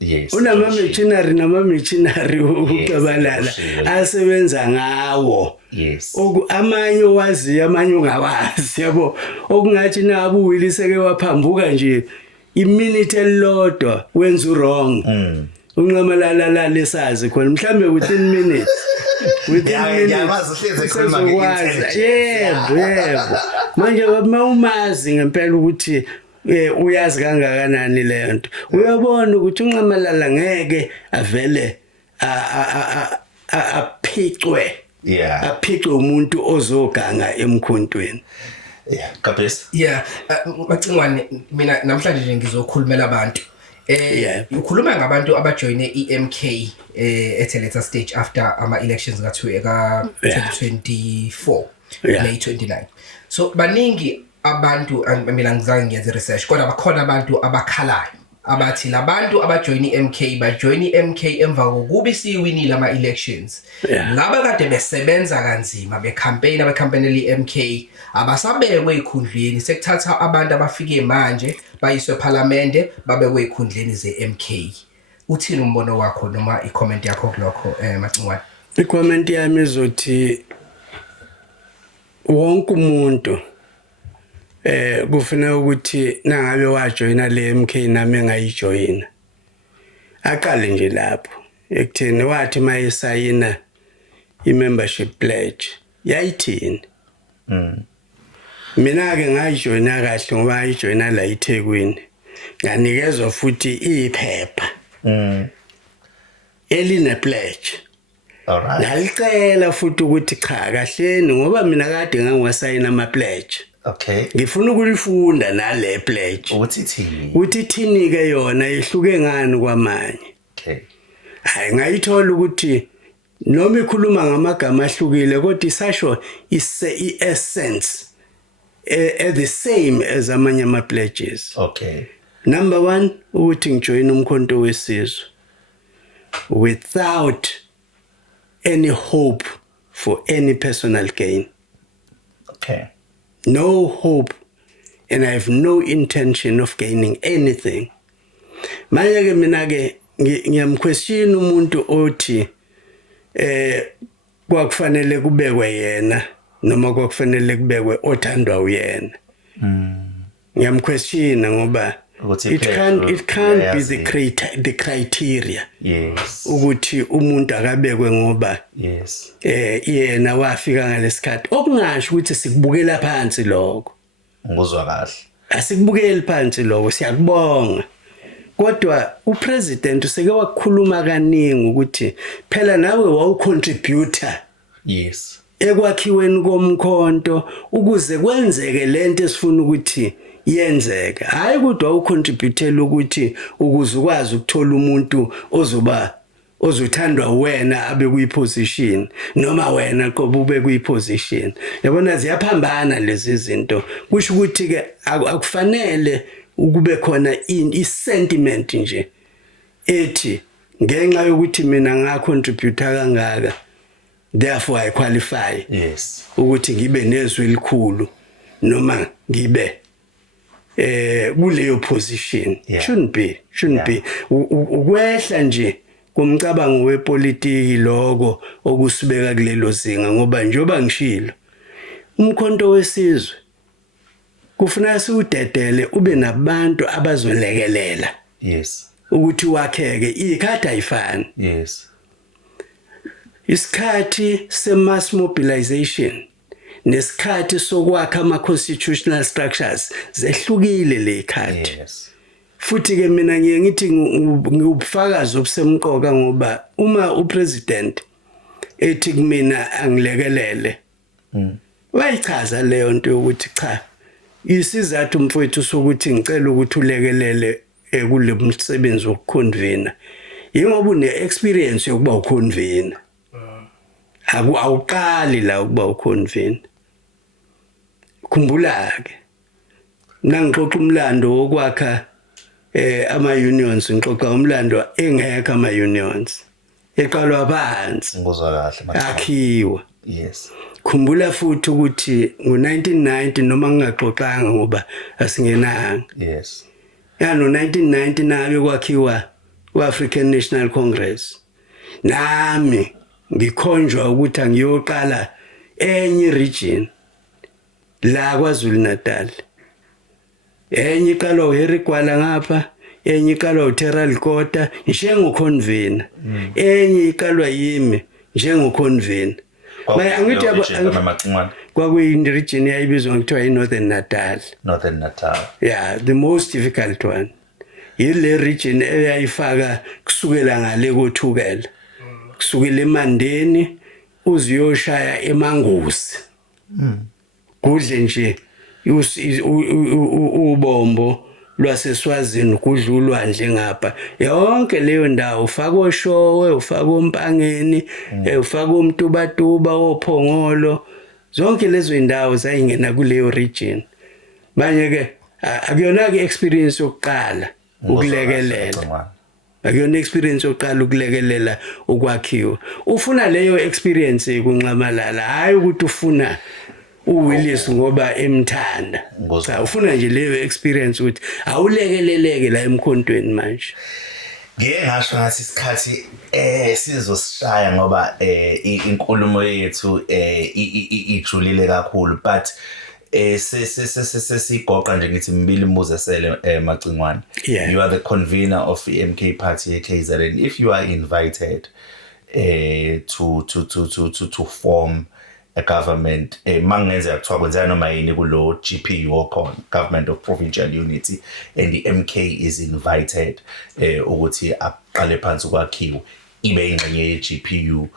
Yes. Nama-machinery ucabalala asebenza ngawo. Yes. Amanye owazi amanye ungawazi yabo. Okungathi nabo uWilliseke waphambuka nje iminute elilodwa wenza wrong. uNcamalala la lesazi khona mhlambe within minutes yebo manje umazi ngempela ukuthi uyazi kangakanani lento uyabona ukuthi uNcamalala ngeke avele aphicwe aphicwe umuntu ozoganga emkhontweni. Yeah, kapes. Yeah, Macingwane mina namhlanje nje ngizokhulumela abantu. Ukhuluma ngabantu abajoyine iMK at a later stage after ama elections ka 2024 May 29. So baningi abantu mina ngizange ngiyenze research kodwa bakhona abantu abakhalayo abathi labantu abajoyine iMK bajoyine iMK emva kokuba siwinile ama elections. Laba kade besebenza kanzima becampaign iMK abasabekwe ekhundleni sekuthatha abantu abafike manje bayiswe eParliament babekwe ekhundleni zeMK. Uthini umbono wakho noma icomment yakho kulokho Macingwane? Icomment yami izothi wonke umuntu kufanele ukuthi nangabe wajoyina le MK nami engayijoyina aqale nje lapho ekutheni wathi mayisayina i-membership pledge yayithini. Mina ke ngayijoyina kahle ngoba ngayijoyina la eThekwini nganikezwa futhi iphepha eline pledge Alright. Nalicela futhi ukuthi cha kahleni ngoba mina kade ngangiwasayina ama pledge. Okay. Ngifuna ukulifunda nale pledge. Uthi thini? Uthi thini ke yona ihluke ngani kwamanye. Okay. Hayi ngayithola ukuthi noma ikhuluma ngamagama ahlukile kodwa isasho essence the same as amanye ama pledges. Okay. Number 1 ukuthi ngijoin umkhonto wesizwe without any hope for any personal gain. Okay. No hope, and I have no intention of gaining anything. Manje ke mina ke ngiyamquestion umuntu othi kwakufanele kubekwe yena noma kwakufanele kubekwe othandwa uyena. Ngiyamquestion ngoba it can't be the criteria. Yes. Ukuthi umuntu akabekwe ngoba Yes. yena wafika ngalesikhathi okungasho ukuthi sikubukela phansi lokho. Ngizwa kahle. Asikubukeli phansi lokho siyakubonga. Kodwa upresident useke wakukhuluma kaningi ukuthi phela nawe wawucontributor. Yes. Ekwakhiweni komkhonto ukuze kwenzeke lento esifuna ukuthi yenzeke. Hayi kodwa ucontributela ukuthi ukuze ukwazi ukuthola umuntu ozothandwa wena abe kuyiposition noma wena qobe ube kuyiposition. Yabona ziyaphambana lezi zinto. Kusho ukuthi ke akufanele ukube khona isentiment nje ethi ngenxa yokuthi mina ngacontribute kangaka therefore I qualify. Yes. Ukuthi ngibe nezwi elikhulu noma ngibe kuleyo position. Yeah. Shouldn't be ukwehla nje kumcabango wepolitiki lokho okusibeka kulelo zinga ngoba njoba ngishilo umkhonto wesizwe kufuna siudedele ube nabantu abazolekelela. Yes. Ukuthi wakheke ikhadi ayifani. Yes. Isikhathi se-mass mobilization nesikhathi sokwakha ama-constitutional structures zehlukile le khadi. Yes. Futhi ke mina ngiye ngithi ngubufakazi obusemqoka ngoba uma upresident ethi kumina angilekelele wayichaza leyo nto ukuthi cha isizathu mfowethu sokuthi ngicela ukuthi ulekelele kule msebenzi wokuconvene yingoba une-experience yokuba uconvene. Awuqali la ukuba uconvene. Khumbula-ke nangixoxa umlando wokwakha ama-unions ngixoxa umlando engekho ama-unions eqalwa phansi Ngizwa kahle akhiwa. Yes. Khumbula futhi ukuthi ngo-1990 noma ngingaxoxanga ngoba asingenanga. Yes. No-1990 nabe kwakhiwa u-African National Congress. Nami ngikhonjwa ukuthi angiyoqala enye region la KwaZulu Natal. Enye iqalwa uHerry Gwala ngapha, enye iqalwa uTerrell Kota njengoconvener. Enye iqalwa yimi njengoconvener. Angithi amacingwane kwakuyi-region yayibizwa ngithiwa yi-Northern Natal. Northern Natal. Yeah, the most difficult one. Yile region eyayifaka kusukela ngale kothukela. Kusukela eMandeni uziyoshaya eMangusi. Kudle nje ubombo lwaseSwazini kudlulwa nje ngapha. Yonke leyo ndawo ufaka oShowe, ufaka oMpangeni, ufaka uMtubatuba oPhongolo. Zonke lezo indawo zayingena kuleyo region. Manje ke akuyona ke experience yokuqala ukulekelela. Akuyona experience yokuqala ukulekelela ukwakhiwa. Ufuna leyo experience kunxamalala hayi ukuthi ufuna uWillis ngoba emthanda. Cha ufuna nje leyo experience ukuthi awulekeleleke la emkhontweni manje. Ngeke ngasho ngathi isikhathi sizosishaya ngoba inkulumo yethu ijulile kakhulu but sesigoqa nje ngithi mbili imbuzo sele Macingwane. You are the convener of the MK party KZN. If you are invited to form a government mangenzeka kuthiwa kwenzeka noma yini kulo GPU okhona Government of Provincial Unity and the MK is invited ukuthi aqale phansi kwakhiwa ibe ingxenye ye-GPU.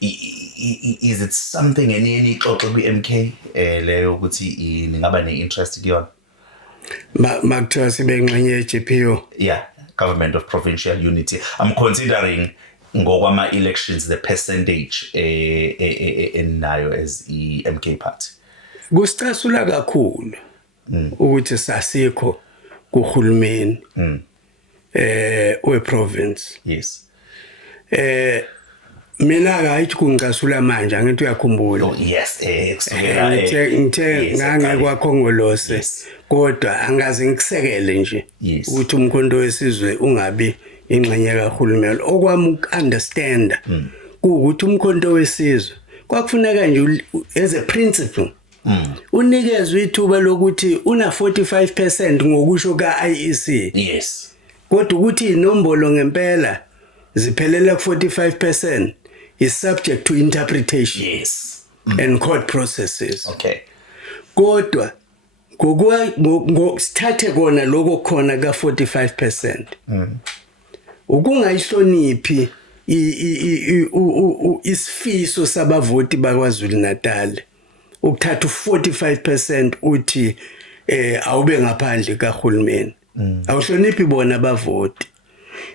Is it something eniyeni ixoxe kwi-MK leyo ukuthi ningaba ne-interest kuyona? Makuthiwa sibe ingxenye ye-GPU. Yeah, Government of Provincial Unity. I'm considering ngokwama-elections the percentage enayo as i-MK party. Kusicasula kakhulu ukuthi sasikho kuhulumeni we-province. Yes. Mina akayithi kungicasula manje angithi uyakhumbula. Oh yes, ngithe ngange kwakhongolose kodwa angaze ngikusekele nje ukuthi umkhonto wesizwe ungabi ingxenye kahulumeni. Okwami ukunderstanda ukuthi umkhonto wesizwe kwakufuneka nje as a principle unikezwe ithuba lokuthi una 45% ngokusho ka-IEC. Yes. Kodwa ukuthi inombolo ngempela ziphelela ku 45% is subject to interpretation. Yes. And court processes. Okay. Kodwa ngokuthathe kona lokho khona ka 45%. Ukungayihloniphi isifiso sabavoti bakwaZulu Natal. Ukuthatha 45% uthi awube ngaphandle kahulumeni. Awuhloniphi bona abavoti.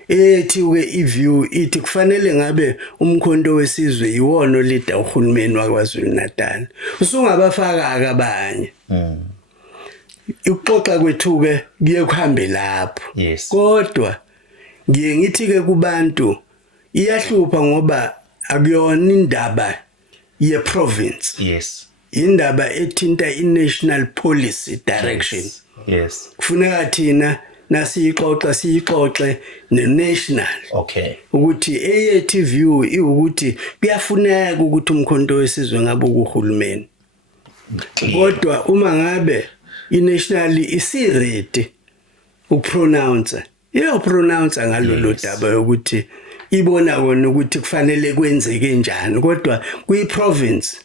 Ethi ke iview ithi kufanele ngabe umkhonto wesizwe iwona olida uhulumeni wakwaZulu Natal. Usungabafaka abanye. Ukuxoxa kwethu ke kuye kuhambe lapho. Yes. Kodwa ngiye ngithi ke kubantu iyahlupha ngoba akuyona indaba ye province. Yes. Indaba ethinta i-national policy direction. Yes. Kufuneka thina nasiyixoxe ne-national. Okay. Ukuthi eyethi view ukuthi kuyafuneka ukuthi umkhonto wesizwe ngabe kuhulumeni. Kodwa uma ngabe i-national isi-ready ukupronounce pronounce ngalolu daba ukuthi ibona kona ukuthi kufanele kwenzeke njani. Kodwa kuyi-province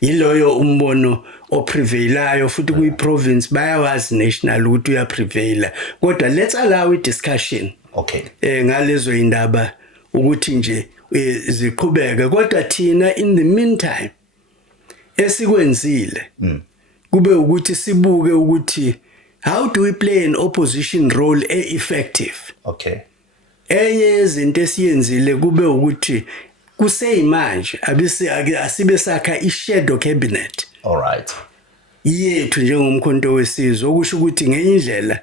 yiloyo umbono oprevailayo futhi kuyi-province bayawazi national ukuthi uyaprevaila. Kodwa let's allow i-discussion. Okay. Ngalezo indaba ukuthi nje ziqhubeke. Kodwa thina in the meantime esikwenzile kube ukuthi sibuke ukuthi how do we play an opposition role effective. Okay. Enye yezinto esiyenzile kube ukuthi kuseyimanje asibe sakha i-shadow cabinet. All right. Yethu njengomkhonto wesizwe okusho ukuthi ngeindlela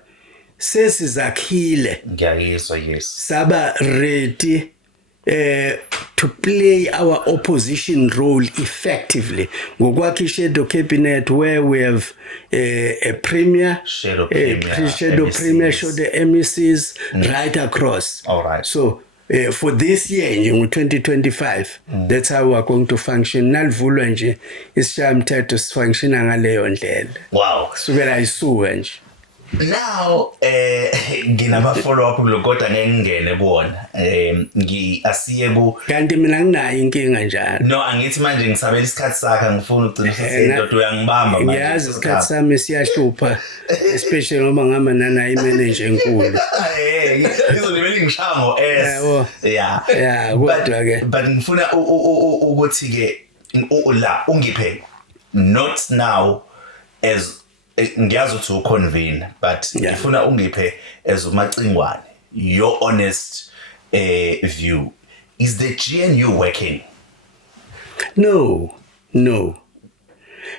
sesizakhile. Ngiyayizwa, yes. Saba ready to play our opposition role effectively. Ngokwakha i-shadow cabinet where we have a premier, shadow premier, shadow MECs right across. All right. So for this year in 2025 that's how we are going to function. Nalivulwa nje isishayamthetho sifunctiona ngaleyo ndlela. Wow. Sukela isuka nje. Now nginama follow up kulokota ngengene kuona asiye ku kanti mina nginayo inkinga njalo. No, angithi manje ngisabela isikhathi sakhe ngifuna uqinisekise into uyangibamba manje. Yazi isikhathi sami siyahlupha especially ngoba ngama nana imanager enkulu. Ngizolibela ngishango yeah kodwa ke but ngifuna ukuthi ke la ungiphe not now as ngiyazi ukuthi uconvene but ngifuna ungiphe as umacingwane your honest view. Is the GNU working? No.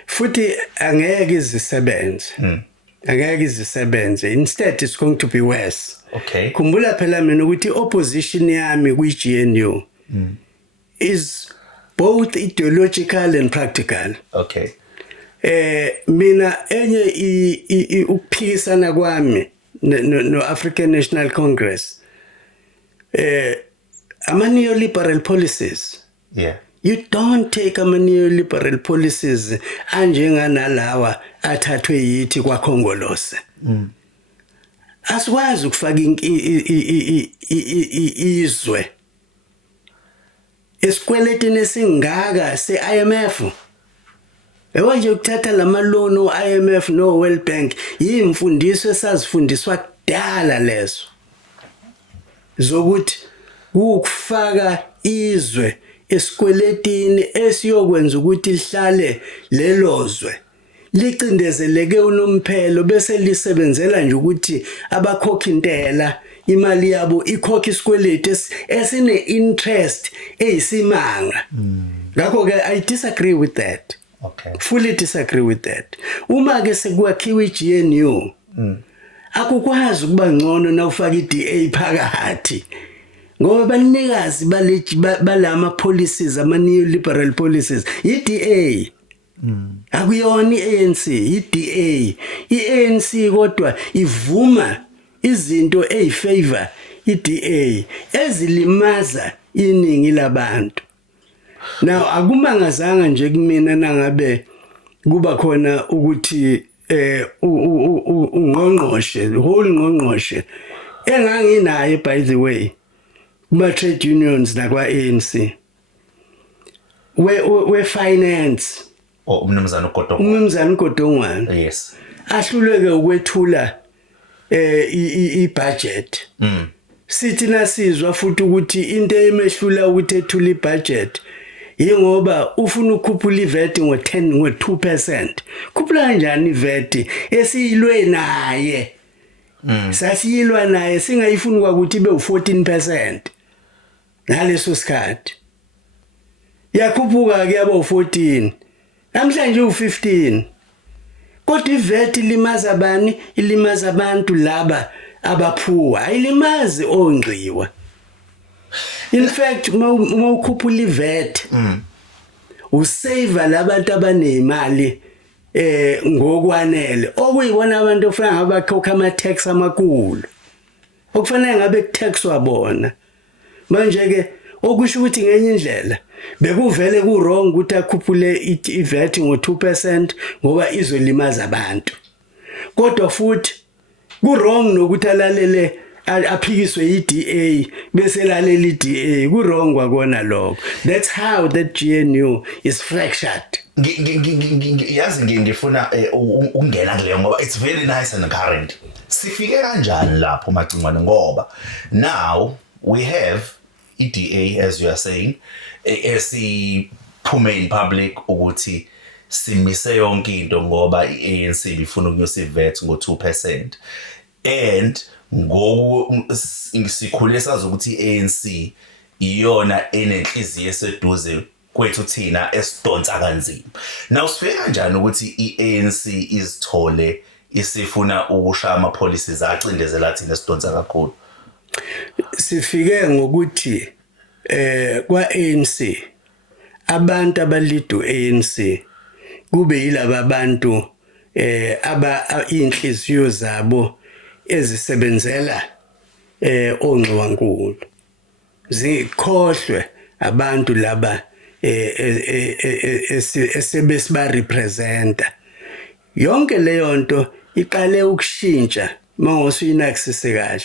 Futhi angeke izisebenze. Angeke izisebenze. Instead it's going to be worse. Okay. Khumbula phela mina ukuthi opposition yami kwi-GNU is both ideological and practical. Okay. Mina enye ukuphikisana kwami no African National Congress ama neoliberal policies. Yeah. You don't take ama neoliberal policies anjenganalawa athathwe yithi kwakhongolose. Asikwazi ukufaka izwe esikweletini esingaka se-IMF. Ewa nje ukuthatha lamaloni o-IMF no World Bank yimfundiso esazifundiswa kudala lezo zokuthi ukufaka izwe esikweletini esiyokwenza ukuthi lihlale lelozwe licindezeleke unomphelo bese lisebenzela nje ukuthi abakhokha intela imali yabo ikhokha isikweletu esine interest eyisimanga. Ngakho ke I disagree with that. Okay. Fully disagree with that. Uma ke sekwakhiwa iGNU akukwazi ukuba ngcono na ufaka iDA phakathi. Ngoba abanikazi balama policies ama neoliberal policies iDA akuyona iANC iDA. iANC kodwa ivuma izinto ezifavor iDA ezilimaza iningi labantu. Now akumangazanga nje kumina nangabe kuba khona ukuthi ungqongqoshe whole ngqongqoshe enganginaye by the way kuma trade unions nakwa ANC we finance umnumzana uGodongwana yes ahluleke ukwethula i-budget sithi nasizwa futhi ukuthi into emehlula ukuthi ethula i-budget ingoba ufuna ukukhuphula iVAT ngo2%. Khuphula kanjani iVAT esiyilwe naye? Sasiyilwa naye singayifuni kwakuthi ibe u14% ngaleso sikhathi. Yakhuphuka ke yaba u14. Namhlanje u15. Kodwa iVAT limaza bani? Ilimaza abantu laba abaphuwa. Ayilimazi ongqiwa. In fact uma ukhuphula iVAT usave labantu abanezimali ngokwanele okuyibona abantu ofana ngabakhokha ama tax amakhulu okufanele ngabe kutaxwa bona manje ke okusho ukuthi ngenye indlela bekuvele ku wrong ukuthi akhuphule iVAT ngo2% ngoba izolimaza abantu kodwa futhi ku wrong nokuthi alalele aphikiswe iDA bese lalela iDA ku wrong kwakona lokho. That's how that GNU is fractured. Yazi ngifuna ungena kuleyo ngoba it's very nice and current. Sifike kanjani lapho Macingwane ngoba now we have iDA as you are saying esiphume in public ukuthi simise yonke into ngoba iANC bifuna ukunyusa iVAT ngo2% and sikhule sazi ukuthi iANC iyona enenhliziyo eseduze kwethu thina esidonsa kanzima. Now sifike kanjani ukuthi iANC izithole isifuna ukushaya ama policies acindezela thina esidonsa kakhulu? Sifike ngokuthi kwa ANC abantu abalidu ANC kube yilaba abantu inhliziyo zabo ezisebenzela onxiwankulu zikhohlwe abantu laba esebesiba representa yonke leyo nto iqale ukushintsha mangose inaccess kahle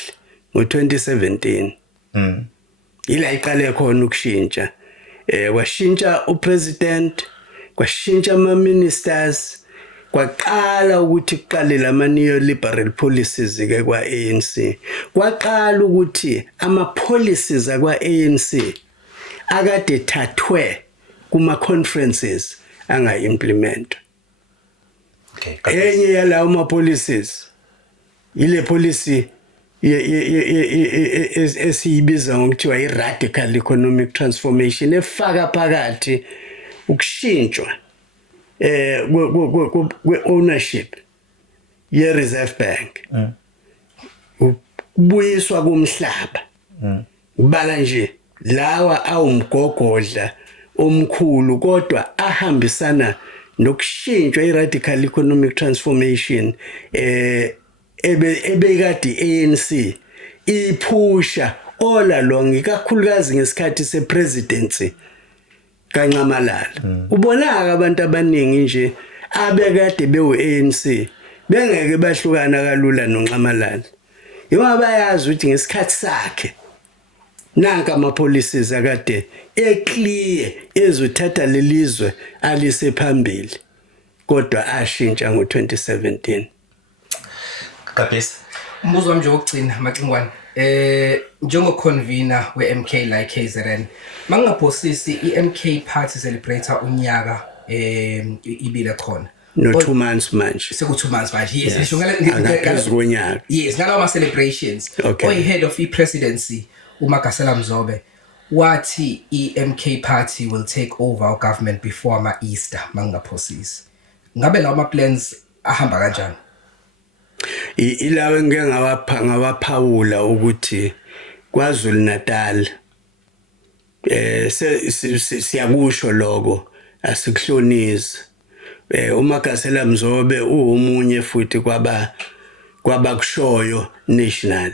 ngo2017 ila iqale khona ukushintsha washintsha upresident kwashintsha ama ministers kwaqala ukuthi kuqale lama neoliberal policies ke kwa ANC kwaqala ukuthi ama policies akwa ANC akade thathwe kuma conferences anga implement. Okay, enye yalawo ma policies ile policy esiyibiza ngokuthiwa i-radical economic transformation efaka phakathi ukushintshwa ownership ye Reserve Bank ubuyiswa komhlaba ubala nje lawa awumgogodla omkhulu kodwa ahambisana nokushintshwa i-radical economic transformation ebekade ANC iphusha all along ikakhulukazi ngesikhathi sepresidency kaNcamalala. Ubonaka abantu abaningi nje abekade bewu-ANC bengeke bahlukana kalula noNcamalala. Yima bayazi ukuthi ngesikhathi sakhe nanka ama policies akade eclear ezothatha lelizwe alise phambili kodwa ashintsha ngo2017. Kapes Umbuzo wami nje wokugcina Macingwane njengo convener we-MK like KZN mangingaphosisi i-MK party celebrate unyaka ibile khona no 2 months manje seku 2 months manje yes Yes. ngisho Angaphezu konyaka. yes ngalawo ma celebrations Okay. oyi-head of i-presidency uMagasela Mzobe wathi i-MK party will take over our government before ama-Easter mangingaphosisi ngabe lawo ma-plans ahamba kanjani? Ilawe ngeke ngawaphawula ukuthi kwaZulu Natal siyakusho lokho asikuhlonisi uMagasela Mzobe uomunye futhi kwabakushoyo national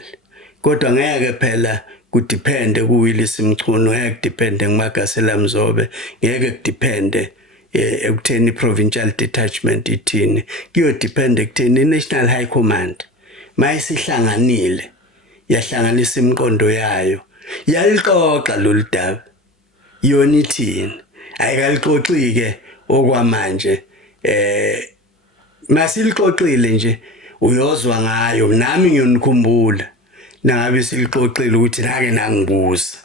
kodwa ngeke phela kudepende kuWillis Mchunu ngeke depende nguMagasela Mzobe ngeke kudepende ekutheni provincial detachment ithini kuyo depend ekutheni national high command mayisihlanganile yahlanganisa imikondo yayo yalixoxa loludaba yona ithini ayikalixoxike okwamanje masilixoxile nje uyozwa ngayo nami ngiyonikhumbula nangabe silixoxile ukuthi nake nangibuza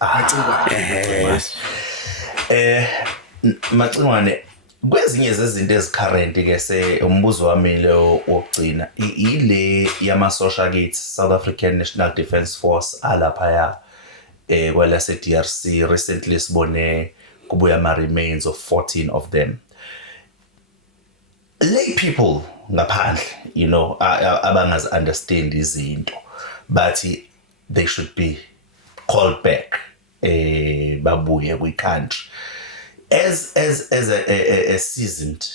Macingwane kwezinye zezinto ezicurrent ke umbuzo wami lo wokugcina ile yamasosha kithi South African National Defence Force alapha kwela se-DRC recently sibone kubuya ama remains of 14 of them. Lay people ngaphandle abangazi understand izinto but they should be called back babuye kwi-country. As a seasoned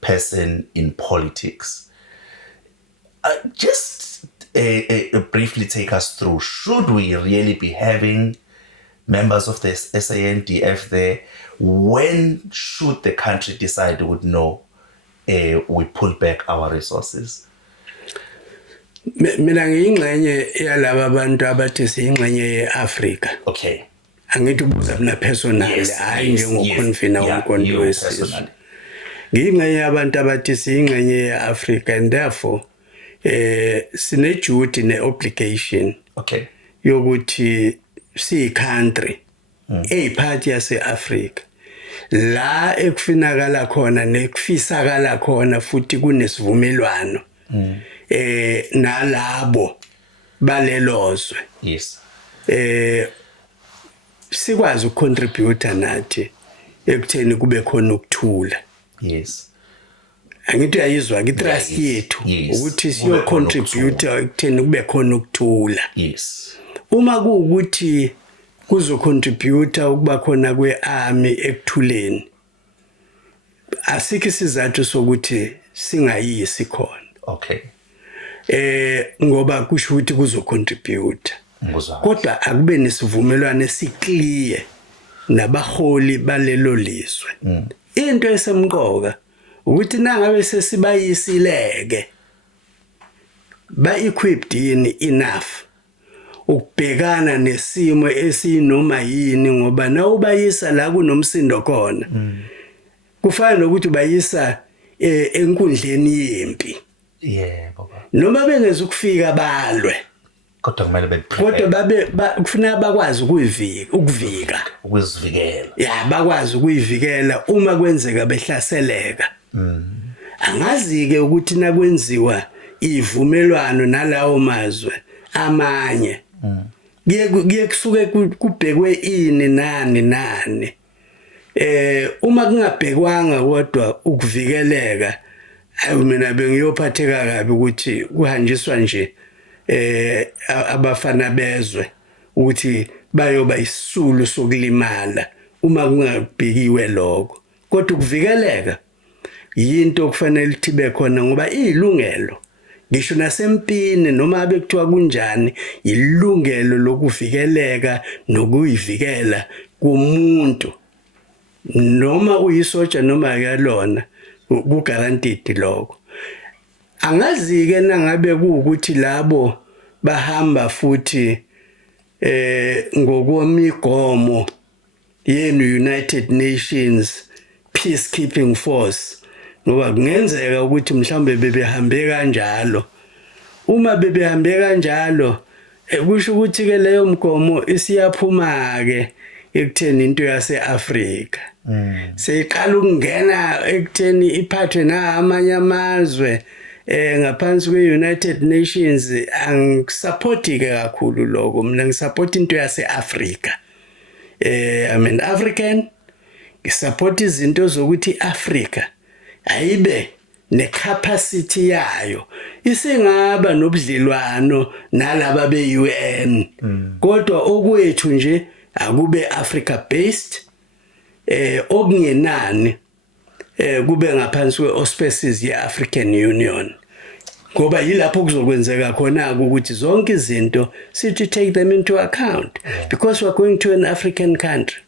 person in politics, just briefly take us through, should we really be having members of the SANDF there? When should the country decide no, we pull back our resources? Mina ngiyingxenye yalabo abantu abathi siyingxenye yeAfrika. Okay. Angithi ubuza mina personally hayi njengoconvener womkondo wesizwe. Ngiyingxenye yabantu abathi siyingxenye yeAfrika and therefore sine duty ne obligation yokuthi siyi country eyiphathi yaseAfrika la ekufinakala khona nekufisakala khona futhi kunesivumelwano nalabo balelozwe. Yes. Sikwazi ukucontribute nathi ekutheni kube khona ukuthula. Yes. Angithi uyayizwa itrust yethu ukuthi siyo contribute ekutheni kube khona ukuthula. Yes. Uma kuukuthi kuzo contribute ukuba khona kwearmy ekuthuleni asikho isizathu sokuthi singayisi khona. Okay. Ngoba kusho ukuthi kuzo contribute. Kodwa akube nesivumelwano esikliye nabaholi balelo lizwe. Into esemqoka ukuthi nangabe sesibayisileke ba equipped yini enough ukubhekana nesimo esinoma yini ngoba na ubayisa la kunomsindo khona. Kufana nokuthi bayisa enkundleni yempi. Baba. Noma bengeza ukufika balwe. Kodwa kumele kufuna bakwazi ukuzivikela. Bakwazi ukuyivikela uma kwenzeka behlaseleka. Angazi ke ukuthi nakwenziwa ivumelwano nalawo mazwe amanye. Kuye kusuke kubhekwe ini nani. Uma kungabhekwanga kodwa ukuvikeleka mina bengiyophatheka kabi ukuthi kuhanjiswa nje abafana bezwe ukuthi bayoba isisulu sokulimala uma kungabhekiwe lokho. Kodwa ukuvikeleka yinto okufanele thibe khona ngoba ilungelo ngisho nasempini noma bekuthiwa kunjani ilungelo lokuvikeleka nokuyivikela kumuntu noma uyisoja noma yalona ku guaranteed lokho. Angazi ke nangabe kuukuthi labo bahamba futhi ngokwemigomo ye-United Nations Peacekeeping Force ngoba kungenzeka ukuthi mhlambe bebehambe kanjalo. Uma bebehambe kanjalo kusho ukuthi ke leyo mgomo isiyaphuma ke ekutheni into yase-Afrika seyiqala ukungena ekutheni iphathwe na amanye amazwe ngaphansi kwe-United Nations. Angisupporti ke kakhulu lokho, mina ngisupport into yase-Afrika. I'm an African, ngisupport izinto zokuthi iAfrica ayibe necapacity yayo isingaba nobudlelwano nalaba be-UN kodwa okwethu nje akube Africa based okungenani kube ngaphansi kwe-auspices ye-African Union, ngoba yilapho kuzokwenzeka khona ukuthi zonke izinto sithi take them into account because we're going to an African country.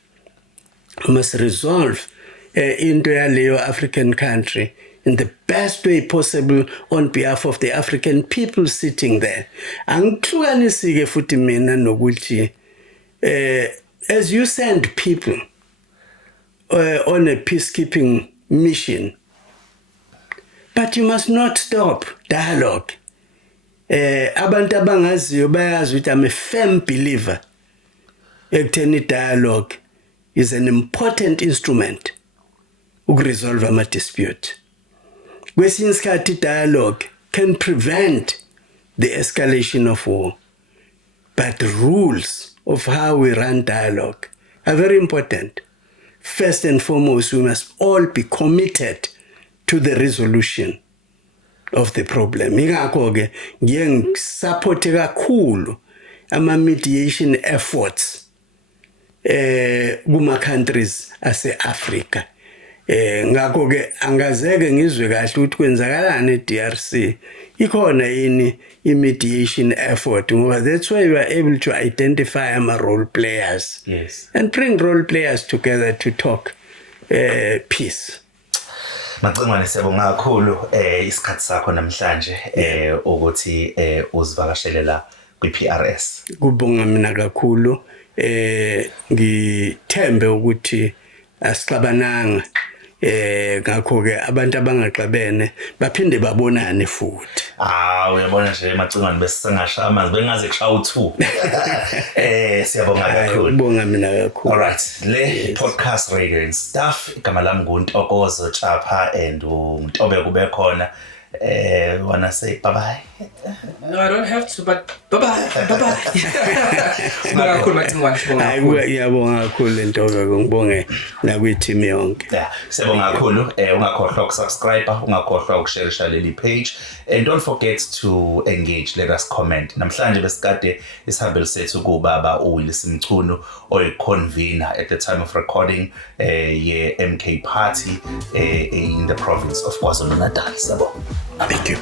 We must resolve into yaleyo African country in the best way possible on behalf of the African people sitting there. Angihlukanisike futhi mina nokuthi as you send people on a peacekeeping mission, but you must not stop dialogue. Abantu abangaziyo bayazi ukuthi I'm a firm believer ekutheni dialogue is an important instrument ukuresolve ama-dispute. Kwesinye isikhathi dialogue can prevent the escalation of war, but the rules of how we run dialogue are very important. First and foremost, we must all be committed to the resolution of the problem. Ingakho ke ngiye ngisupport kakhulu ama-mediation efforts kuma countries ase-Africa. Ngakho ke angazeke ngizwe kahle ukuthi kwenzakalani eDRC. Ikhona yini i-mediation effort, ngoba that's why we are able to identify ama role players and bring role players together to talk peace. Macingwane, siyabonga kakhulu isikhathi sakho namhlanje ukuthi uzivakashele la kwi-PRS. Kubonga mina kakhulu, ngithembe ukuthi asixabananga ngakho ke abantu abangaxabene baphinde babonane futhi. Uyabona nje Macingwane besengasha amanzi bengaze kushaya u2. Siyabonga kakhulu. Ubonga mina kakhulu. All right, le podcast Radio and Stuff, igama lami nguNtokozo Chapha and uNtobe kube khona. Wanna say bye-bye? No, I don't have to, but bye-bye. Ngiyabonga kakhulu Ntobe, ngibonge nakwi-team yonke. Yeah, siyabonga kakhulu. Ungakhohlwa ukusubscribe, ungakhohlwa ukushare leli page, and don't forget to engage, let us comment. Namhlanje besikade isihambele sethu kubaba uWillis Mchunu oyi-convener at the time of recording ye-MK party in the province of KwaZulu-Natal. Sabo. Thank you.